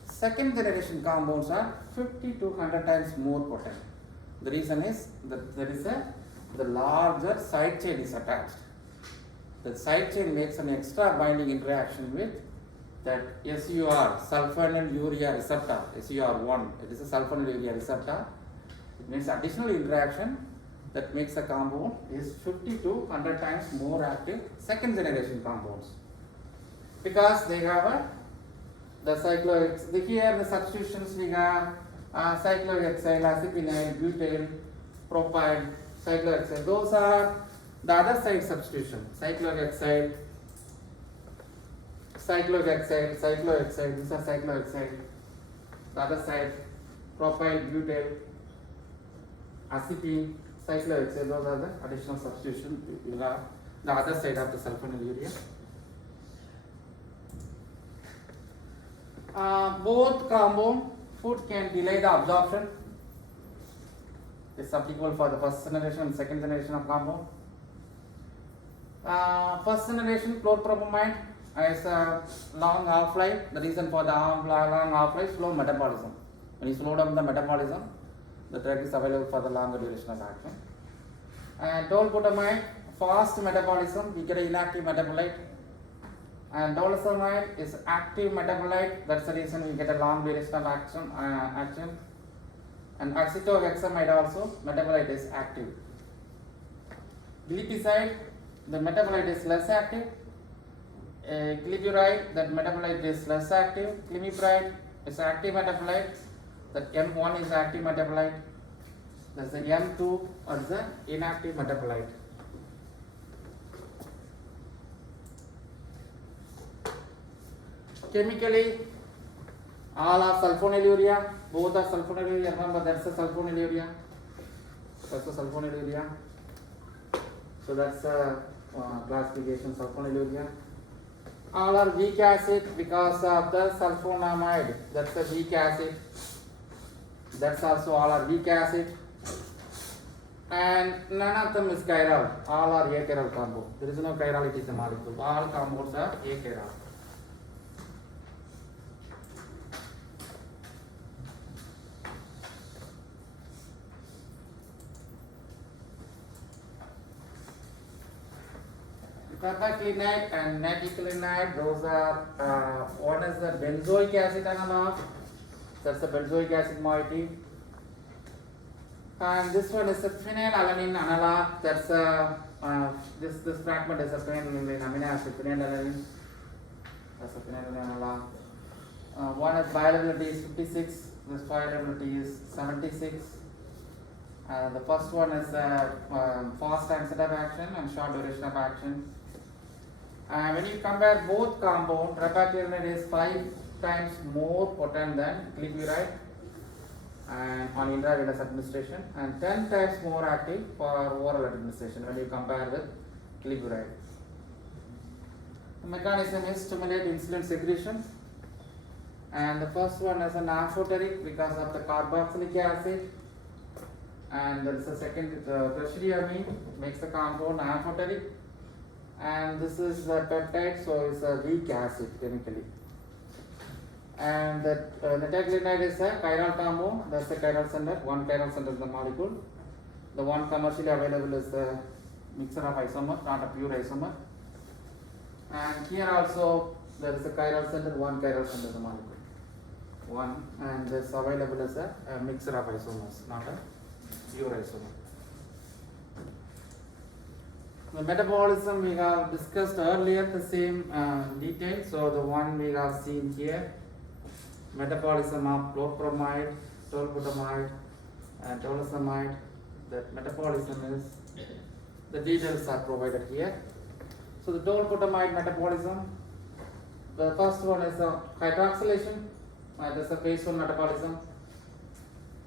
second generation compounds are 50 to 100 times more potent. The reason is that there is the larger side chain is attached. The side chain makes an extra binding interaction with that SUR, sulfonylurea receptor, SUR1. It is a sulfonylurea receptor. It makes additional interaction that makes the compound is 50 to 100 times more active, second generation compounds. Because they have the cyclohexane, here the substitutions we have cyclohexane, acipinide, butyl, propyl, cyclohexane. Those are the other side substitution. Cyclohexane, these are cyclohexane. The other side, propyl, butyl, acipine, cyclohexane. Those are the additional substitution you have. The other side of the sulfonylurea. Both compound food can delay the absorption. It's applicable for the first generation and second generation of compound. First generation chlorpropamide has a long half-life. The reason for the long half-life, slow metabolism. When you slow down the metabolism, the drug is available for the longer duration of action. And tolbutamide, fast metabolism, we get an inactive metabolite. And tolosamide is active metabolite. That's the reason we get a long duration of action. And acetohexamide also, metabolite is active. Glipizide, the metabolite is less active. Glyburide, that metabolite is less active. Climipiride is active metabolite. That M1 is active metabolite. That's the M2 or the inactive metabolite. Chemically, all are sulfonylurea. Both are sulfonylurea. Remember, that's a sulfonylurea. So that's classifications of polyuria. All are weak acid because of the sulfonamide. That's a weak acid. That's also all are weak acid. And none of them is chiral. All are achiral compound. There is no chirality in the molecule. All compounds are achiral. Carbaclinide and naticlinide, those are one is the benzoic acid analog. That's the benzoic acid moiety. And this one is a phenylalanine analog. That's this fragment is a phenylalanine amino acid phenylalanine. That's a phenylalanine analog. One is bioavailability is 56. This bioavailability is 76. The first one is fast onset of action and short duration of action. When you compare both compounds, repactinide is 5 times more potent than glyburide and on intravenous administration, and 10 times more active for oral administration when you compare with glyburide. The mechanism is stimulate insulin secretion, and the first one is an amphoteric because of the carboxylic acid, and there is a second tertiary amine makes the compound amphoteric, and this is the peptide, so it's a weak acid chemically. And that nataclinide is a chiral compound. That's the chiral center. One chiral center in the molecule. The one commercially available is the mixture of isomer, not a pure isomer. And here also there is a chiral center, one chiral center in the molecule. One, and this available as a mixture of isomers, not a pure isomer. The metabolism we have discussed earlier, the same detail. So the one we have seen here. Metabolism of chlorpromide, tolbutamide, and tolosamide. That metabolism is, the details are provided here. So the tolbutamide metabolism, the first one is the hydroxylation. That's the phase 1 metabolism.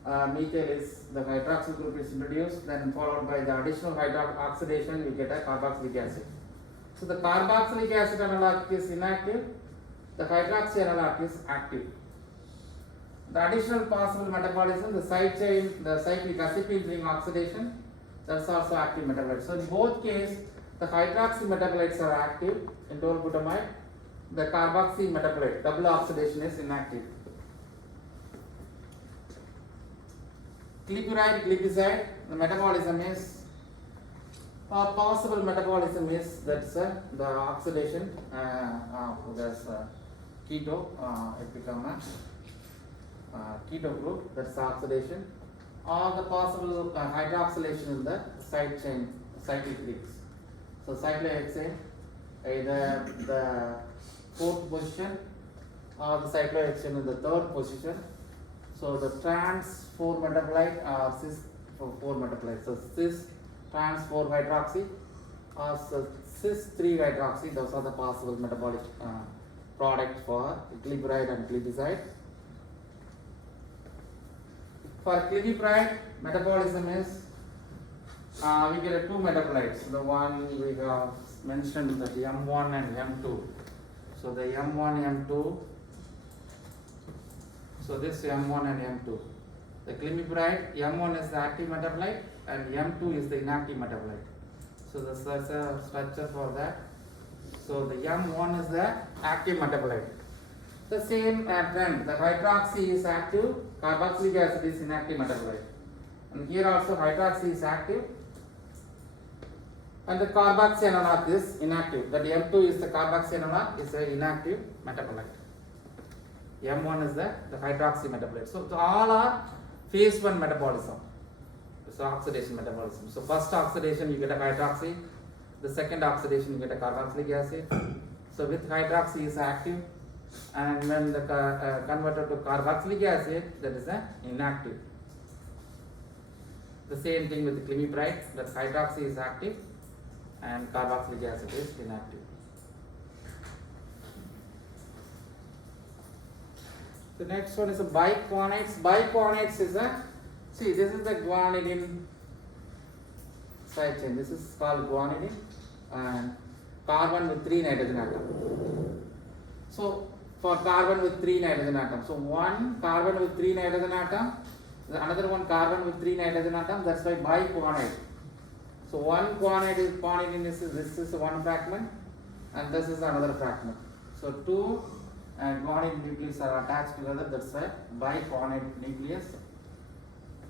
Methyl is the hydroxyl group is introduced, then followed by the additional hydroxylation, we get a carboxylic acid. So the carboxylic acid analog is inactive, the hydroxy analog is active. The additional possible metabolism, the side chain, the cyclic acetylene ring oxidation, that's also active metabolite. So in both cases, the hydroxy metabolites are active in tolbutamide, the carboxy metabolite, double oxidation is inactive. Glyburide, glipizide, the metabolism is, possible metabolism is, that's the oxidation of this keto, it becomes a keto group, that's oxidation, or the possible hydroxylation in the side chain cyclic rings. So cyclohexane, either the 4th position or the cyclohexane in the 3rd position. So the trans 4 metabolite or cis 4 metabolite. So cis trans 4 hydroxy or cis 3 hydroxy. Those are the possible metabolic products for glyburide and glipizide. For glyburide, metabolism is we get 2 metabolites. The one we have mentioned, that M1 and M2. So the M1, M2. So this M1 and M2. The glimepiride, M1 is the active metabolite and M2 is the inactive metabolite. So that's a structure for that. So the M1 is the active metabolite. The same trend, the hydroxy is active, carboxylic acid is inactive metabolite. And here also hydroxy is active and the carboxy analog is inactive. That M2 is the carboxy analog, is an inactive metabolite. M1 is the hydroxy metabolite. So all are phase 1 metabolism. So oxidation metabolism. So first oxidation you get a hydroxy, the second oxidation you get a carboxylic acid. So with hydroxy is active, and when the converted to carboxylic acid, that is inactive. The same thing with the glimepiride, that hydroxy is active and carboxylic acid is inactive. The next one is a biquanates. Biquanates is this is the guanidine side chain. This is called guanidine. and carbon with 3 nitrogen atoms. So for carbon with 3 nitrogen atoms, so one carbon with 3 nitrogen atom, another one carbon with 3 nitrogen atoms, that's why biquinide. So one quinide is quinine is this is one fragment and this is another fragment. So two guanine nucleus are attached together, that's why biquinide nucleus.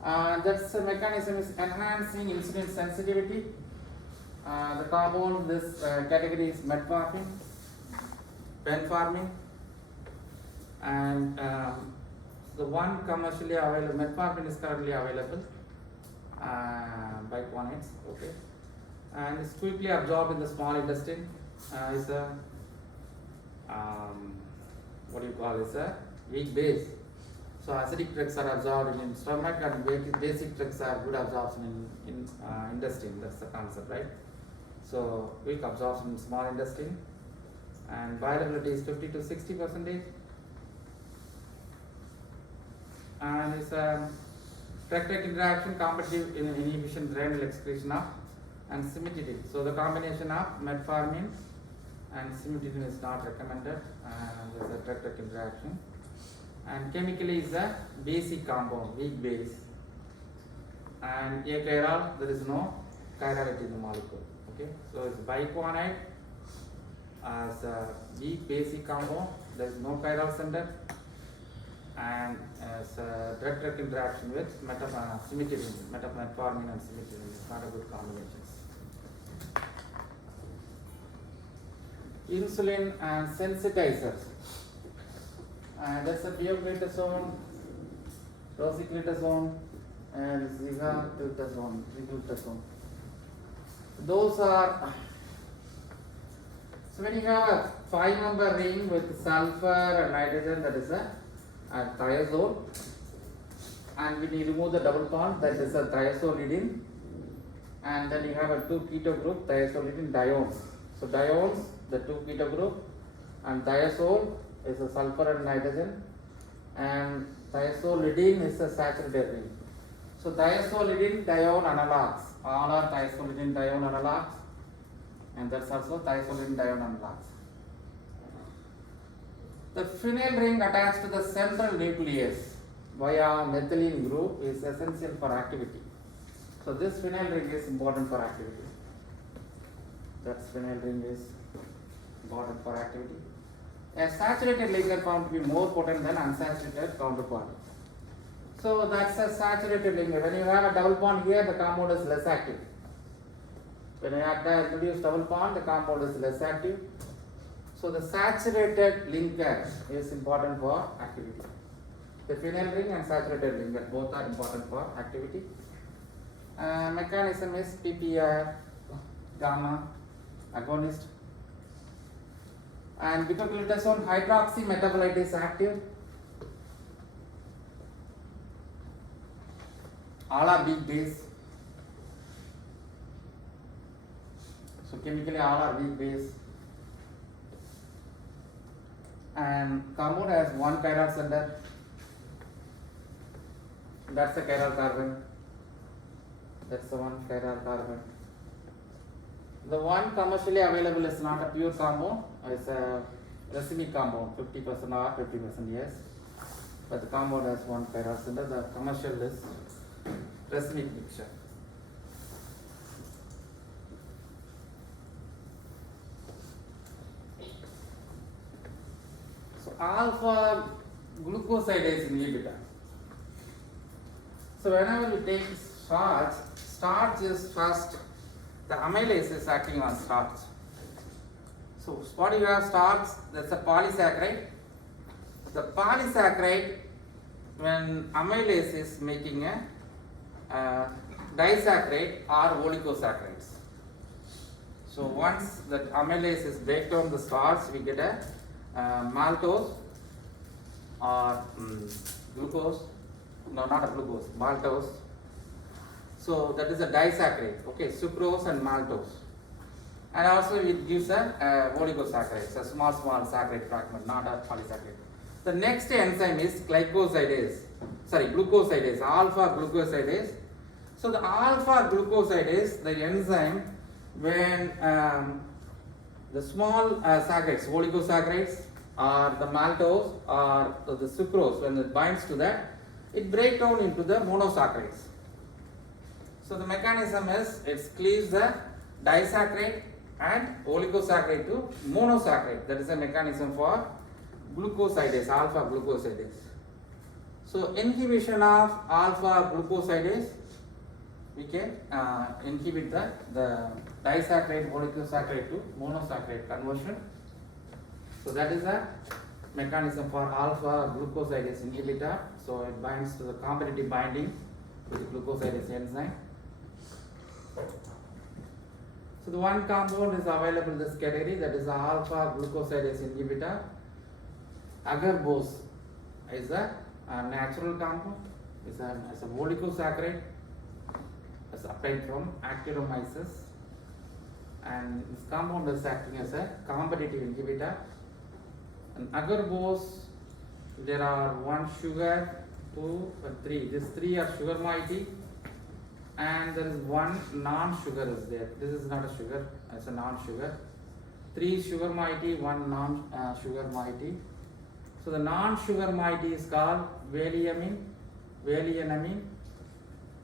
That's the mechanism is enhancing insulin sensitivity. The compound this category is metformin, penformin, and the one commercially available metformin is currently available by quinides, okay, and it's quickly absorbed in the small intestine. Is a what do you call is a weak base. So acidic drugs are absorbed in stomach and basic drugs are good absorption in intestine. That's the concept, right? So weak absorption in small intestine, and bioavailability is 50 to 60%. And it's a drug-drug interaction, competitive inhibition, renal excretion of and cimetidine. So the combination of metformin and cimetidine is not recommended. There's a drug-drug interaction. And chemically is a basic compound, weak base. And achiral, there is no chirality in the molecule. Okay, so it's biquinide as a weak basic compound. There is no chiral center, and as a drug-drug interaction with cimetidine, metformin and cimetidine. It's not a good combinations. Insulin and sensitizers. That's a pioglitazone, rosiglitazone, and ziglitazone. Those are, so when you have a 5-member ring with sulfur and nitrogen, that is a thiazole, and when you remove the double bond, that is a thiazolidine, and then you have a 2 keto group, thiazolidine diones. So diones, the 2 keto group, and thiazole is a sulfur and nitrogen, and thiazolidine is a saturated ring. So thiazolidine dione analogs, all are thiazolidine dione analogs, and that's also thiazolidine dione analogs. The phenyl ring attached to the central nucleus via methylene group is essential for activity. So this phenyl ring is important for activity. That's phenyl ring is important for activity. A saturated ligand found to be more potent than unsaturated counterpart. So that's a saturated ligand. When you have a double bond here, the compound is less active. When you have to introduce double bond, the compound is less active. So the saturated linker is important for activity. The phenyl ring and saturated linker both are important for activity. Mechanism is PPR, gamma, agonist. And beta-glitazone hydroxy metabolite is active. All are weak base. So chemically all are weak base. And compound has one chiral center. That's the chiral carbon. That's the one chiral carbon. The one commercially available is not a pure compound, it's a racemic compound, 50% or 50% yes. But the compound has one chiral center, the commercial is racemic mixture. So alpha glucosidase inhibitor. So whenever we take starch is first, the amylase is acting on starch. So what you have starch, that's a polysaccharide. The polysaccharide, when amylase is making a disaccharide or oligosaccharides. So once that amylase is break down the starch, we get a maltose or glucose, no, not a glucose, maltose. So that is a disaccharide, okay, sucrose and maltose. And also it gives a oligosaccharide, it's a small saccharide fragment, not a polysaccharide. The next enzyme is glucosidase, alpha glucosidase. So the alpha glucosidase, the enzyme when the small saccharides, oligosaccharides, or the maltose, or the sucrose, when it binds to that, it breaks down into the monosaccharides. So the mechanism is it cleaves the disaccharide and oligosaccharide to monosaccharide. That is a mechanism for glucosidase, alpha glucosidase. So inhibition of alpha glucosidase, we can inhibit the disaccharide oligosaccharide to monosaccharide conversion. So that is a mechanism for alpha glucosidase inhibitor. So it binds to the competitive binding with the glucosidase enzyme. So the one compound is available in this category, that is the alpha glucosidase inhibitor. Agarbose is a natural compound. It's a oligosaccharide. It's applied from Actinomyces, and this compound is acting as a competitive inhibitor. And agarbose, there are 1 sugar, 2 and 3. These 3 are sugar moiety, and there is 1 non-sugar is there. This is not a sugar, it's a non-sugar. 3 sugar moiety, 1 non-sugar moiety. So the non-sugar moiety is called valianamine,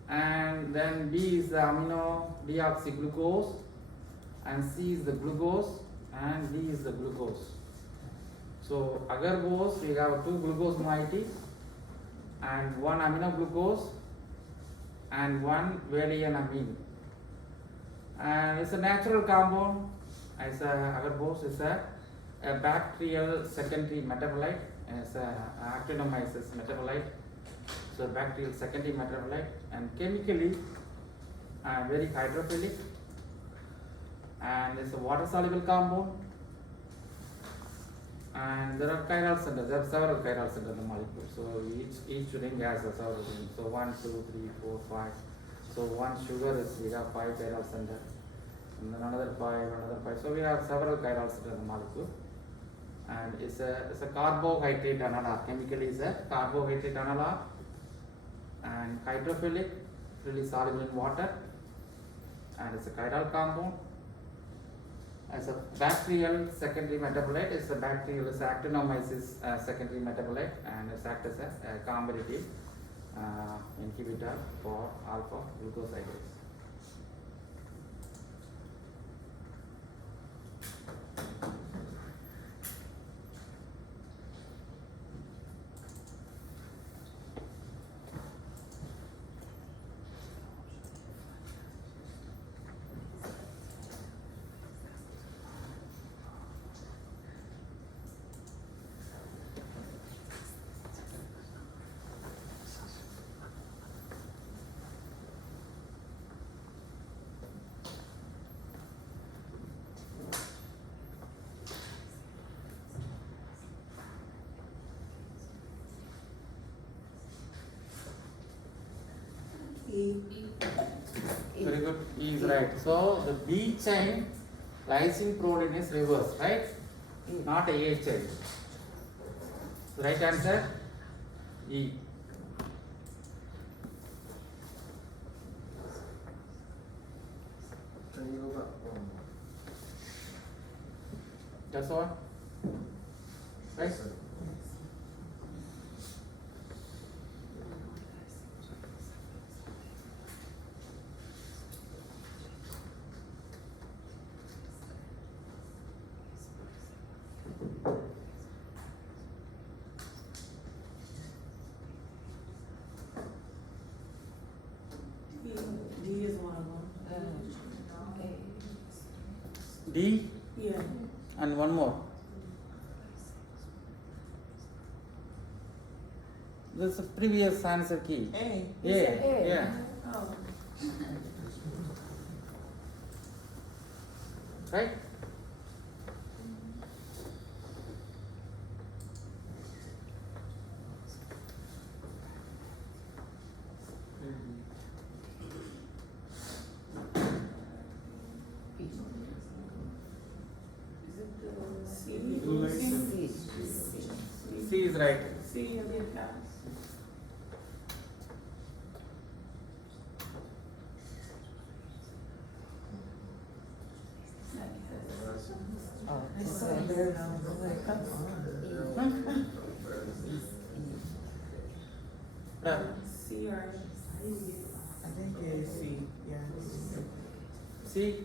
and then B is the amino deoxyglucose, and C is the glucose, and D is the glucose. So agarbose, we have 2 glucose moieties and 1 aminoglucose and 1 valianamine, and it's a natural compound. As agarbose is a bacterial secondary metabolite, as Actinomyces metabolite. So bacterial secondary metabolite, and chemically very hydrophilic, and it's a water soluble compound. And there are chiral centers. There are several chiral centers in the molecule. So each ring has a several rings. So 1, 2, 3, 4, 5. So 1 sugar is, we have 5 chiral centers, and then another 5. So we have several chiral centers in the molecule. And it's a carbohydrate analog. Chemically it's a carbohydrate analog, and hydrophilic, really soluble in water, and it's a chiral compound. As a bacterial secondary metabolite, it's a bacterial Actinomyces secondary metabolite, and it's acts as a competitive inhibitor for alpha glucosidase. Very good. E is right. So the B chain lysine protein is reversed, right? Not A chain. The right answer E. Can you go back one more? That's all. Right? Yes, sir. D is one of them. D Yeah. and one more. This is the previous answer key. A. Yeah. Oh. Right? C is right. C of the pass. C or I think it's C. Yeah. C.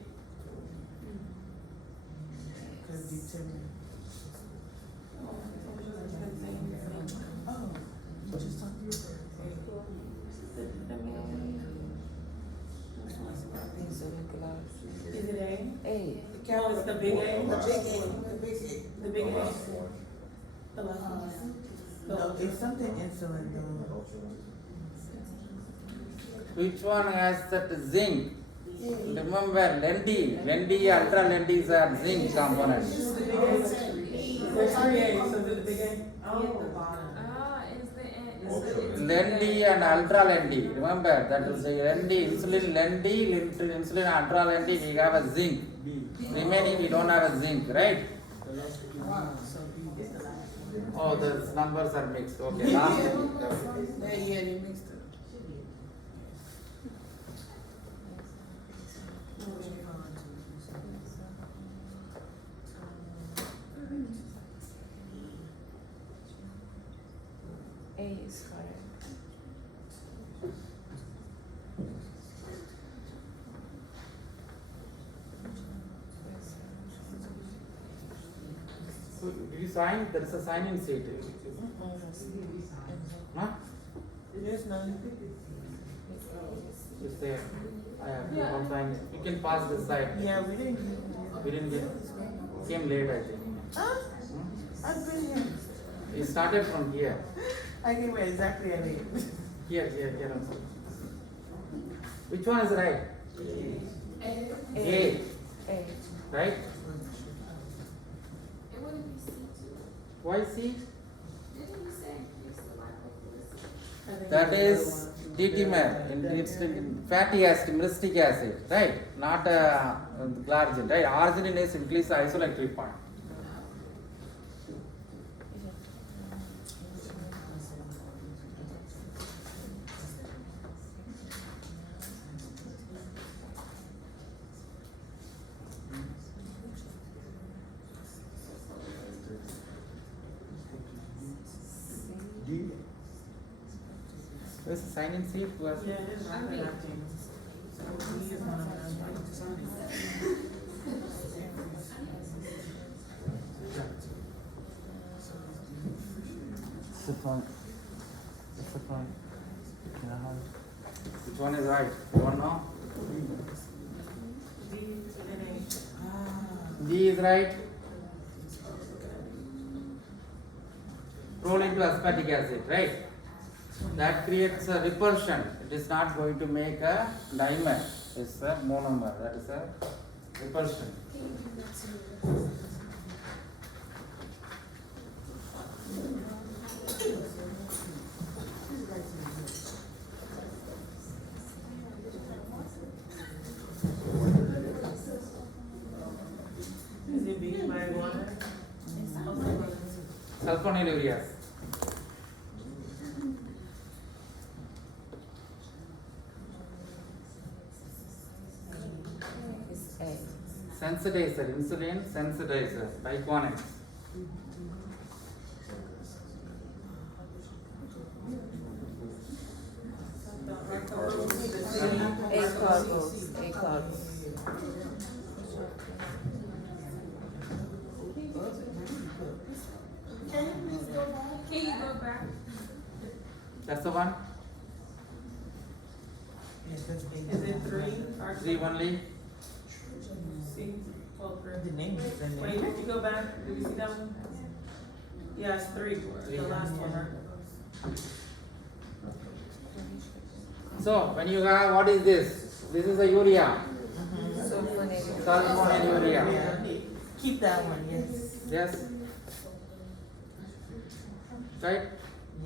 Could determine. Oh, just talking to you. Is it A? A. Oh, it's the big A? The big A, the big A. The big A. The last one. No, it's something insulin though. Which one has that zinc? Remember, lendy, ultra lendies are zinc components. There's three A's, so is it the big A? Lendy and ultra lendy. Remember that is lendy, insulin ultra lendy. We have a zinc. Remaining we don't have a zinc, right? So B is the last one. Oh, the numbers are mixed. Okay, last one. Yeah, they mixed it. A is correct. So, do you sign? There is a sign-in sheet. Huh? There's none. Is there? I have one sign. You can pass this side. Yeah, we didn't get it. We didn't get. Came late, I think. Huh? I've been here. It started from here. I came here exactly at 8. Here. Also. Which one is right? A. A. Right? Why C? That is D-dimer, it's fatty acid, myristic acid, right? Not glargine, right? Arginine is increased isoelectric point. Where's the sign-in sheet? Who has Yeah, it's not connecting. So he is one of them. Which one is right? You don't know? B and A. D is right. Roll into aspartic acid, right? That creates a repulsion. It is not going to make a dimer. It's a monomer. That is a repulsion. Is it B by water? Sulfonylureas. Is A. Sensitizer, insulin sensitizer, biconex. A cargos. A cargos. Can you please go back? Can you go back? That's the one. Yes, that's B. Is it three or Three only. C? Well, The name is in there. wait, did you go back? Did you see that one? Yeah, it's three, the last one, right? So when you have, what is this? This is a urea. Sulfonylurea. Sulfonylurea. Yeah. Keep that one, yes. Yes. Right?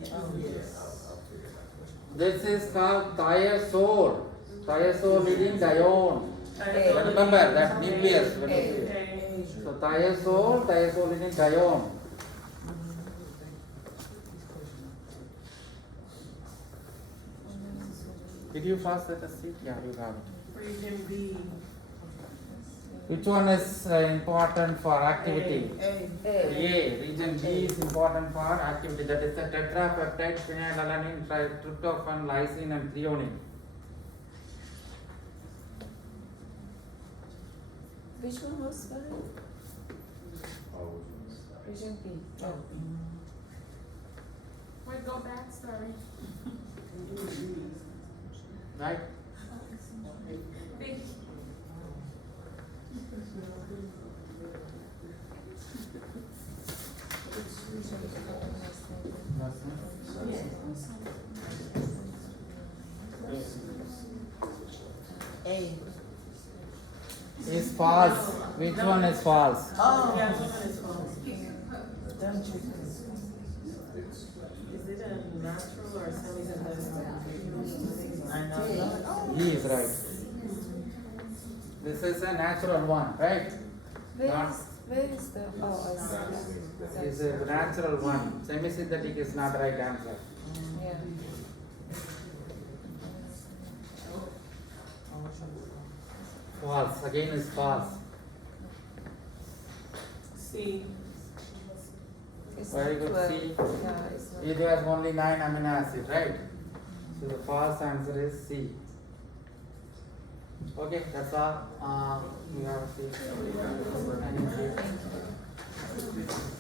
Yeah. Oh, yes. This is called thiazole. Thiazole leading dione. Remember that nucleus. When you- A. So thiazole leading dione. Did you pass that seat? Yeah, you have it. Region B. Which one is important for activity? A. Region B is important for activity. That is the tetrapeptide, phenylalanine, tryptophan, lysine, and threonine. Which one was that? Region B. Oh. Wait, go back, sorry. Right? Big. A. Is false. Which one is false? Oh. Yeah, which one is false? Don't trick me. Is it a natural or semi-synthetic? I know. He is right. This is a natural one, right? Where is the, oh, I see. Is a natural one. Semi-synthetic is not the right answer. Yeah. False. Again is false. C. It's Very not good. 12. C. Yeah, it's not. It has only 9 amino acids, right? So the false answer is C. Okay, that's all. You have a seat. Thank you.